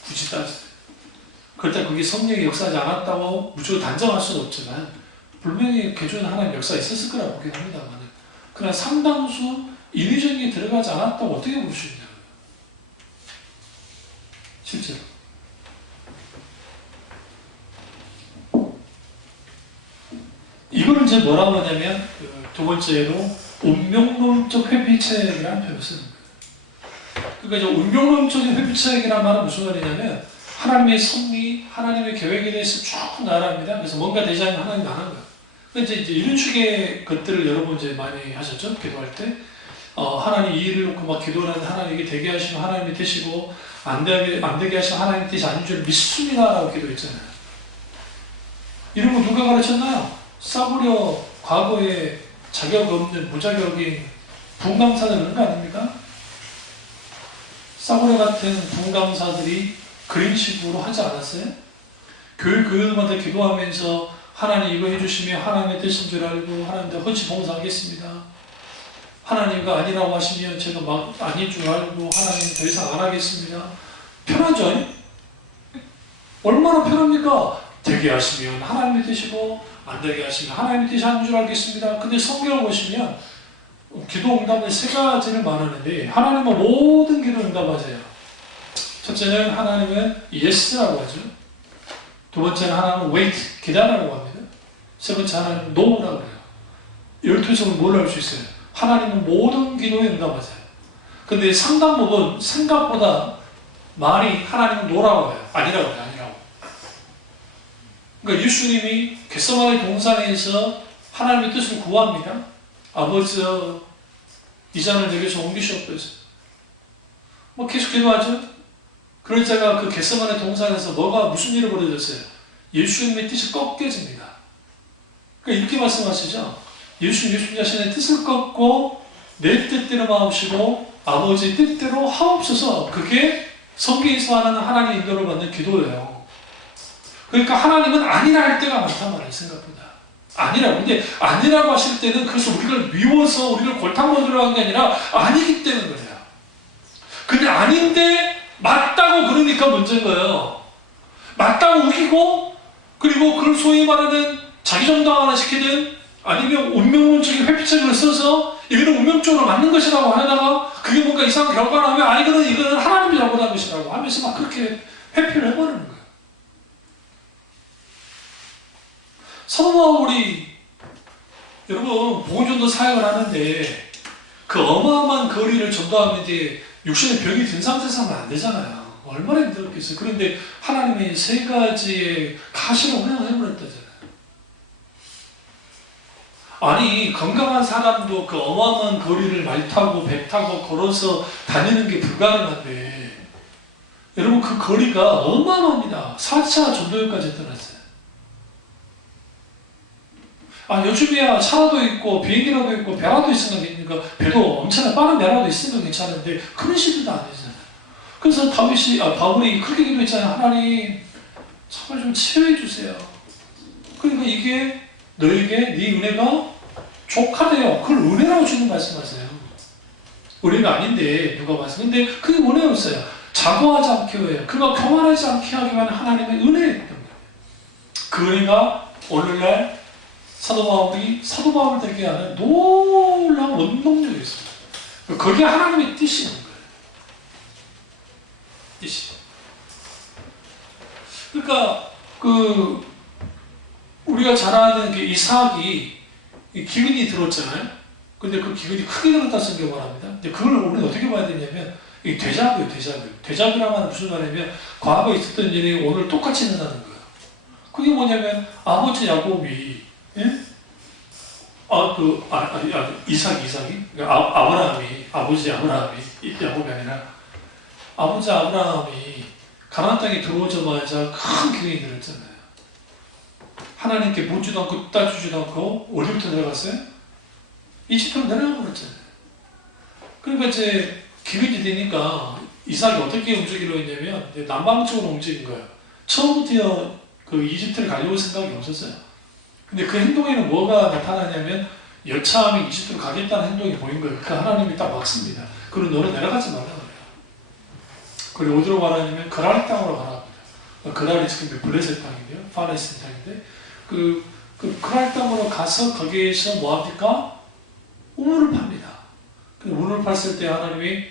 굳이 따질 때. 그렇다고 그게 성령이 역사하지 않았다고 무조건 단정할 수는 없지만 분명히 개조는 하나님 역사 있었을 거라고 보긴 합니다만 그러나 상당수 인위적인 게 들어가지 않았다고 어떻게 볼 수 있냐고요. 실제로. 이거를 이제 뭐라고 하냐면 두 번째로 운명론적 회피책이라는 표현을 쓰는 거예요. 그러니까 이제 운명론적인 회피책이라는 말은 무슨 말이냐면 하나님의 섭리, 하나님의 계획에 대해서 쭉 나아갑니다. 그래서 뭔가 되지 않으면 하나님 안 하는 거예요. 이제 이런 식의 것들을 여러분 이제 많이 하셨죠? 기도할 때. 하나님 이 일을 놓고 막 기도하는데 하나님 이게 되게 하시면 하나님이 되시고 안 되게 하시면 하나님이 되시 아닌 줄 믿습니다. 라고 기도했잖아요. 이런 거 누가 가르쳤나요? 싸구려 과거에 자격 없는 무자격인 분강사들 그런 거 아닙니까? 싸구려 같은 분강사들이 그런 식으로 하지 않았어요? 교회마다 기도하면서 하나님 이거 해주시면 하나님의 뜻인 줄 알고 하나님한테 헌신 봉사하겠습니다. 하나님 이거 아니라고 하시면 제가 막 아닌 줄 알고 하나님 더 이상 안 하겠습니다. 편하죠? 얼마나 편합니까? 되게 하시면 하나님의 뜻이고 안 되게 하시면 하나님의 뜻이 아닌 줄 알겠습니다. 근데 성경을 보시면 기도 응답은 3가지를 말하는데 하나님은 모든 기도 응답하세요. 첫째는 하나님은 yes라고 하죠. 두 번째는 하나님은 wait, 기다라고 합니다. 세 번째 하나님은 no라고 해요. 12속은 뭘 알 수 있어요? 하나님은 모든 기도에 응답하세요. 근데 상당부분 생각보다 말이 하나님은 no라고 해요. 아니라고 해요. 아니라고. 그러니까 예수님이 겟세마네 동산에서 하나님의 뜻을 구합니다. 아버지 이 잔을 내게서 옮기시옵소서. 뭐 계속 기도하죠. 그럴 때가 그 겟세마네 동산에서 무슨 일이 벌어졌어요? 예수님의 뜻이 꺾여집니다. 그러니까 이렇게 말씀하시죠. 예수님 자신의 뜻을 꺾고 내 뜻대로 마옵시고 아버지 뜻대로 하옵소서. 그게 성경에서 말하는 하나님의 인도를 받는 기도예요. 그러니까 하나님은 아니라 할 때가 많단 말이에요. 생각보다. 아니라고. 근데 아니라고 하실 때는 그래서 우리를 미워서 우리를 골탕 먹으러 한 게 아니라 아니기 때문에 그래요. 근데 아닌데 맞다고 그러니까 문제인 거예요. 맞다고 우기고, 그리고 그걸 소위 말하는 자기정당화를 시키든 아니면 운명론적인 회피책을 써서 이거는 운명적으로 맞는 것이라고 하다가 그게 뭔가 이상한 결과를 하면 아 이거는 하나님이 잘못한 것이라고 하면서 막 그렇게 회피를 해버리는 거예요. 사도 바울이 여러분 복음전도 사역을 하는데 그 어마어마한 거리를 전도하는데 육신의 벽이 든 상태에서 하면 안 되잖아요. 얼마나 힘들었겠어요. 그런데 하나님이 세 가지의 가시를 운행해버렸다잖아요. 아니 건강한 사람도 그 어마어마한 거리를 말 타고 배 타고 걸어서 다니는 게 불가능한데 여러분 그 거리가 어마어마합니다. 4차 전도여까지 떠났어요. 아 요즘이야 차라도 있고 비행기라도 있고 배라도 있으면 되니까 배도 엄청나게 빠른 배라도 있으면 괜찮은데 그런 시대도 아니잖아요. 그래서 바울이 그렇게 기도했잖아요. 하나님 참을 좀 치유해 주세요. 그러니까 이게 너에게 네 은혜가 족하대요. 그걸 은혜라고 주는 말씀하세요. 은혜가 아닌데 누가 봤어요. 근데 그게 은혜였어요. 자고하지 않게 해요. 그가 교만하지 않게 하기 위한 하나님의 은혜였던 거예요. 그 은혜가 오늘날 사도 바울을 되게 하는 놀라운 원동력이 있어요. 그게 하나님의 뜻이는 거예요. 뜻이. 그러니까 우리가 잘 아는 게 이삭이 기근이 들었잖아요. 근데 그 기근이 크게 들었다 성경을 합니다. 근데 그걸 우리는 어떻게 봐야 되냐면 이 데자뷰예요. 데자뷰라는 말은 무슨 말이냐면 과거에 있었던 일이 오늘 똑같이 일어나는 거예요. 그게 뭐냐면 아버지 야곱이 이삭이 아버지 아브라함이 야곱이 아니라 아버지 아브라함이 가나안 땅에 들어오자마자 큰 기근이 들었잖아요. 하나님께 묻지도 않고 따지지도 않고 어디부터 내려갔어요? 이집트로 내려가 버렸잖아요. 그러니까 이제 기근이 되니까 이삭이 어떻게 움직이려 했냐면 남방쪽으로 움직인 거예요. 처음부터 그 이집트를 가려고 생각이 없었어요. 근데 그 행동에는 뭐가 나타나냐면 여차하면 이집트로 가겠다는 행동이 보인 거예요. 그 하나님이 딱 막습니다. 그리고 너는 내려가지 말라 그래요. 그리고 어디로 가라냐면 그랄 땅으로 가라. 그랄이 지금 블레셋 땅인데요. 파레스틴 땅인데 그 그랄 땅으로 가서 거기에서 뭐합니까? 우물을 팝니다. 우물을 팠을 때 하나님이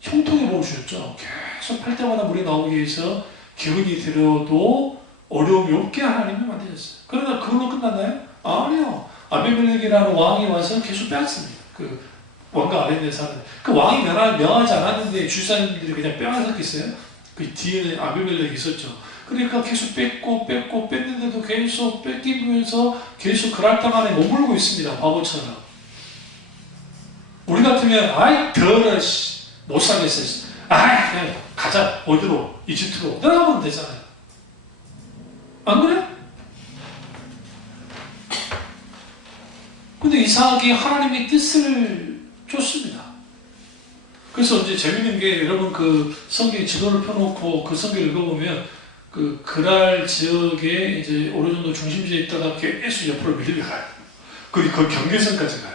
형통의 복을 주셨죠. 계속 팔 때마다 물이 나오기 위해서 기근이 들어도 어려움이 없게 하나님이 만드셨어요. 그러나 그걸로 끝났나요? 아니요. 아비멜렉이라는 왕이 와서 계속 빼앗습니다. 그 왕과 아랫에 사는 그 왕이 명하지 않았는데 주사님들이 그냥 빼앗았겠어요? 그 뒤에 아비멜렉이 있었죠. 그러니까 계속 뺐는데도 계속 뺏기면서 계속 그랄 땅 안에 머물고 있습니다. 바보처럼. 우리 같으면 아이 더러 못 살겠어. 아이 그냥 가자. 어디로? 이집트로. 내려가면 되잖아요. 안 그래? 근데 이삭이 하나님의 뜻을 쫓습니다. 그래서 이제 재밌는 게 여러분 그 성경 지도를 펴놓고 그 성경 읽어보면 그 그랄 지역에 이제 어느 정도 중심지에 있다가 계속 옆으로 밀려가요. 그리고 그 경계선까지 가요.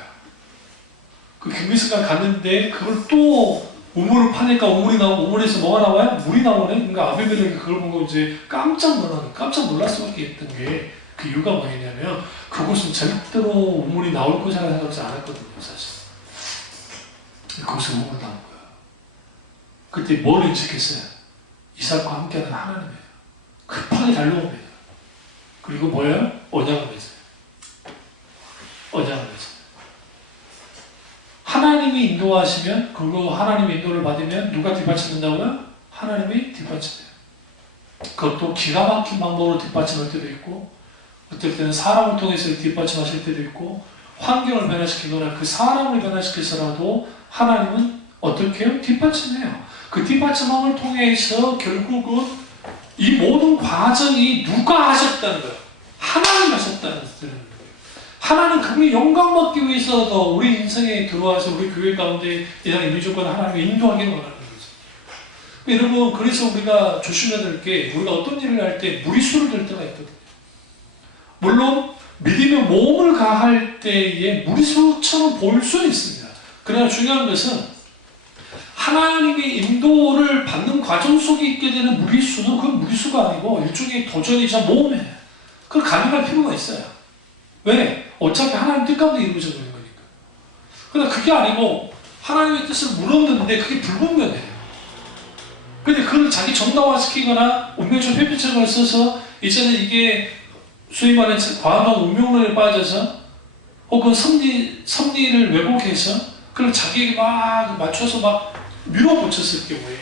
그 경계선까지 갔는데 그걸 또 우물을 파니까 우물에서 뭐가 나와요? 물이 나오네? 그러니까 아비멜렉이 그걸 보고 이제 깜짝 놀랄 수밖에 없던 게 그 이유가 뭐냐면 그곳은 절대로 우물이 나올 것이라고 생각하지 않았거든요, 사실. 그곳에 우물이 나온 거예요. 그때 뭘 인식했어요? 이삭과 함께하는 하나님이에요. 급하게 달려옵니다. 그리고 뭐예요? 언약을 맺어요. 언약을 맺어요. 하나님이 인도하시면 그리고 하나님의 인도를 받으면 누가 뒷받침된다고요? 하나님이 뒷받침해요. 그것도 기가 막힌 방법으로 뒷받침할 때도 있고 어떨 때는 사람을 통해서 뒷받침하실 때도 있고 환경을 변화시키거나 그 사람을 변화시켜서라도 하나님은 어떻게 해요? 뒷받침해요. 그 뒷받침함을 통해서 결국은 이 모든 과정이 누가 하셨다는 거예요? 하나님 하셨다는 거예요. 하나님 그분이 영광 받기 위해서도 우리 인생에 들어와서 우리 교회 가운데 이런 무조건 하나님을 인도하기를 원하는 거죠. 여러분 그래서 우리가 조심해야 될 게 우리가 어떤 일을 할 때 무리수를 들 때가 있거든요. 물론 믿음의 모험을 가할 때에 무리수처럼 보일 수는 있습니다. 그러나 중요한 것은 하나님의 인도를 받는 과정 속에 있게 되는 무리수는 그건 무리수가 아니고 일종의 도전이자 모험이에요. 그걸 감행할 필요가 있어요. 왜? 어차피 하나님 뜻 가운데 이루어져 버린 거니까. 그러나 그게 아니고 하나님의 뜻을 물었는데 그게 불분명해요. 근데 그걸 자기 정당화시키거나 운명적 회피책을 써서 이제는 이게 소위 말하는 과학과 운명론에 빠져서 혹은 섭리를 왜곡해서 그걸 자기에게 막 맞춰서 막 밀어붙였을 경우에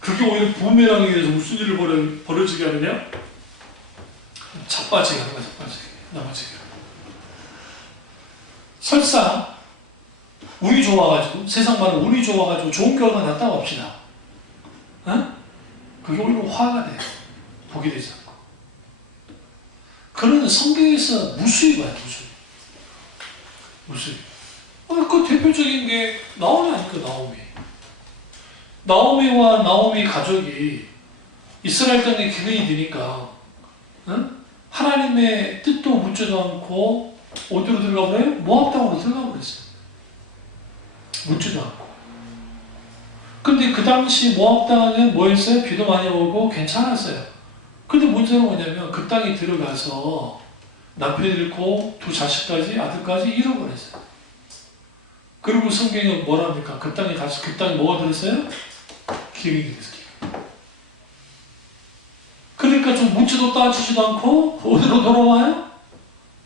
그게 오히려 부메랑이 돼서 무슨 일을 벌어지게 하느냐? 자빠지게 하는 거야, 자빠지게. 나머지게. 설사 운이 좋아가지고 세상 말은 운이 좋아가지고 좋은 결과가 났다고 합시다. 어? 그게 오히려 화가 돼요. 복이 되지 않고. 그러는 성경에서 무수히 봐요, 무수히. 무수히. 그 대표적인 게 나오미 아닐까, 나오미. 나오미와 나오미 가족이 이스라엘 땅에 기근이 되니까 하나님의 뜻도 묻지도 않고 어디로 들어가 버려요? 모압 땅으로 들어가 버렸어요. 묻지도 않고. 근데 그 당시 모압 땅은 뭐였어요? 비도 많이 오고 괜찮았어요. 근데 문제는 뭐냐면 그 땅에 들어가서 남편 잃고 두 자식까지 아들까지 잃어버렸어요. 그리고 성경은 뭐랍니까? 그 땅에 가서 그 땅에 뭐가 들었어요? 기억이 들었어요. 그러니까 좀 묻지도 따지지도 않고 어디로 돌아와요?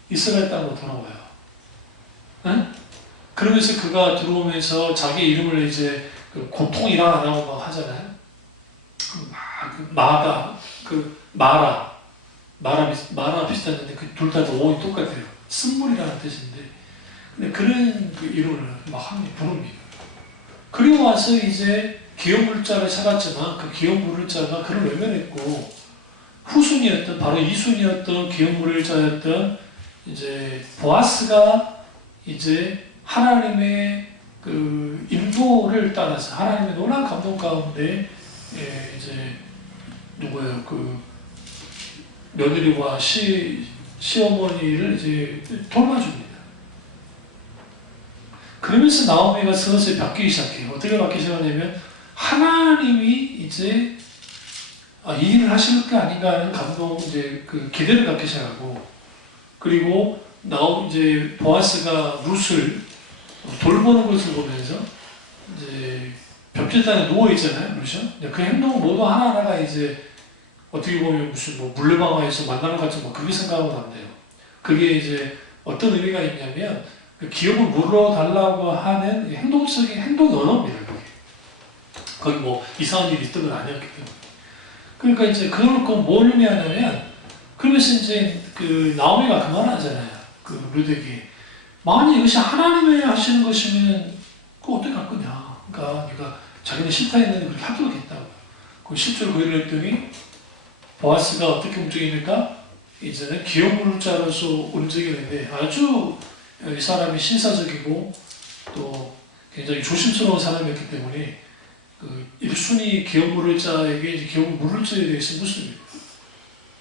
이스라엘 땅으로 돌아와요. 네? 그러면서 그가 들어오면서 자기 이름을 이제 그 고통이라고 막 하잖아요. 마라 비슷한데 그 둘 다 어원이 똑같아요. 쓴물이라는 뜻인데, 근데 그런 그 이름을 막 부릅니다. 그리고 와서 이제 기업물자를 찾았지만 그 기업물자가 그를 외면했고 후순이었던 바로 이순이었던 기업물자였던 이제 보아스가 이제 하나님의 그 인도를 따라서 하나님의 놀라운 감동 가운데 이제 누구예요? 그 며느리와 시어머니를 이제 돌봐줍니다. 그러면서 나오미가 서서히 바뀌기 시작해요. 어떻게 바뀌기 시작하냐면 하나님이 이제 이 일을 하실 게 아닌가 하는 감동, 이제 그 기대를 갖기 시작하고, 그리고 이제 보아스가 룻을 돌보는 것을 보면서 이제 벽지단에 누워 있잖아요, 룻이. 그 행동 모두 하나하나가 이제 어떻게 보면 무슨 뭐 물레방아에서 만나는 것 같은 뭐 그렇게 생각하면 안 돼요. 그게 이제 어떤 의미가 있냐면 그 기업을 물어달라고 하는 행동적인 행동 언어입니다. 그게. 거기 뭐 이상한 일이 있던 건 아니었기 때문에. 그러니까 이제 그걸 뭘 의미하냐면, 그러면서 이제 그 나오미가 그 말 하잖아요. 그 룻에게. 만약 이것이 하나님이 하시는 것이면 그거 어떻게 할 거냐. 그러니까 네가 자기는 싫다 했는데 그렇게 하도록 했다고. 그 10절 고의를 했더니 보아스가 어떻게 움직이니까 이제는 기업물자로서 움직이는데 아주 이 사람이 신사적이고 또 굉장히 조심스러운 사람이었기 때문에 그 1순위 기업물자에게 기업물자에 대해서 묻습니다.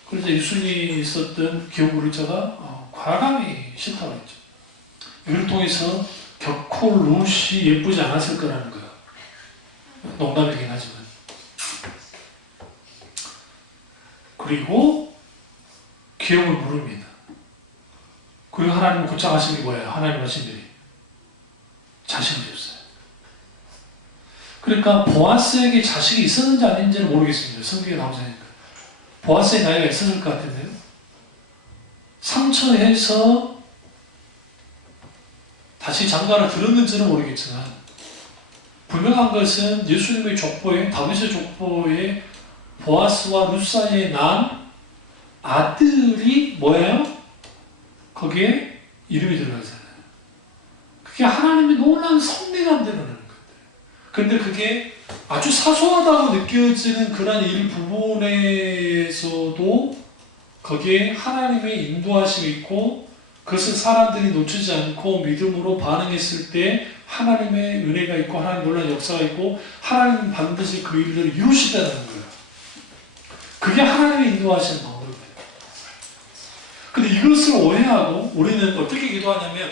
그래서 1순위 있었던 기업물자가 과감히 싫다고 했죠. 이걸 통해서 결코 룻이 예쁘지 않았을 거라는 거예요. 농담이긴 하지만. 그리고 기업을 물습니다. 그리고 하나님은 곧장 하신 게 뭐예요? 하나님 하신 일이 자식을 줬어요. 그러니까 보아스에게 자식이 있었는지 아닌지는 모르겠습니다. 성경에 나오지 않으니까. 보아스의 나이가 있었을 것 같은데요. 상처해서 다시 장가를 들었는지는 모르겠지만 분명한 것은 예수님의 족보에, 다윗의 족보에 보아스와 룻 사이에 난 아들이 뭐예요? 거기에 이름이 들어가잖아요. 그게 하나님의 놀라운 섭리가 드러나는 것들. 근데 그게 아주 사소하다고 느껴지는 그런 일부분에서도 거기에 하나님의 인도하심이 있고, 그것을 사람들이 놓치지 않고 믿음으로 반응했을 때 하나님의 은혜가 있고 하나님의 놀라운 역사가 있고 하나님은 반드시 그 일들을 이루시다는 거예요. 그게 하나님의 인도하시는 방법이에요. 근데 이것을 오해하고 우리는 어떻게 기도하냐면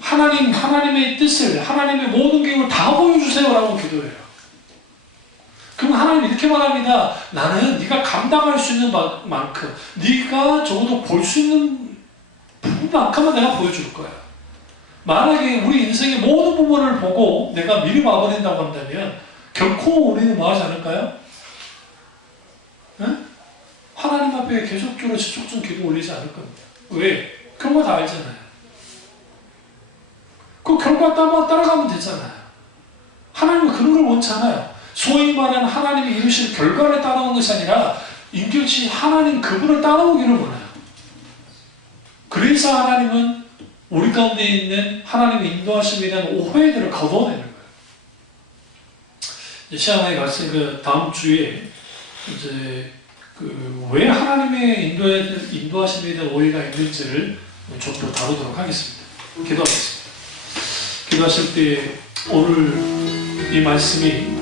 하나님의 뜻을, 하나님의 모든 계획을 다 보여주세요라고 기도해요. 그럼 하나님 이렇게 말합니다. 나는 네가 감당할 수 있는 만큼, 네가 적어도 볼 수 있는 부분만큼은 내가 보여줄 거야. 만약에 우리 인생의 모든 부분을 보고 내가 미리 봐버린다고 한다면 결코 우리는 뭐 하지 않을까요? 응? 하나님 앞에 계속적으로 지속적인 기도 올리지 않을 겁니다. 왜? 결과 다 알잖아요. 그 결과 따라가면 되잖아요. 하나님은 그런 걸 원치 않아요. 소위 말하는 하나님이 이루신 결과를 따라오는 것이 아니라 인격치 하나님 그분을 따라오기를 원해요. 그래서 하나님은 우리 가운데 있는 하나님의 인도하심에 대한 오해들을 거둬내는 거예요. 시간에 갔을 그 다음 주에 이제 왜 하나님의 인도하심에 대한 오해가 있는지를 좀 더 다루도록 하겠습니다. 기도하겠습니다. 기도하실 때 오늘 이 말씀이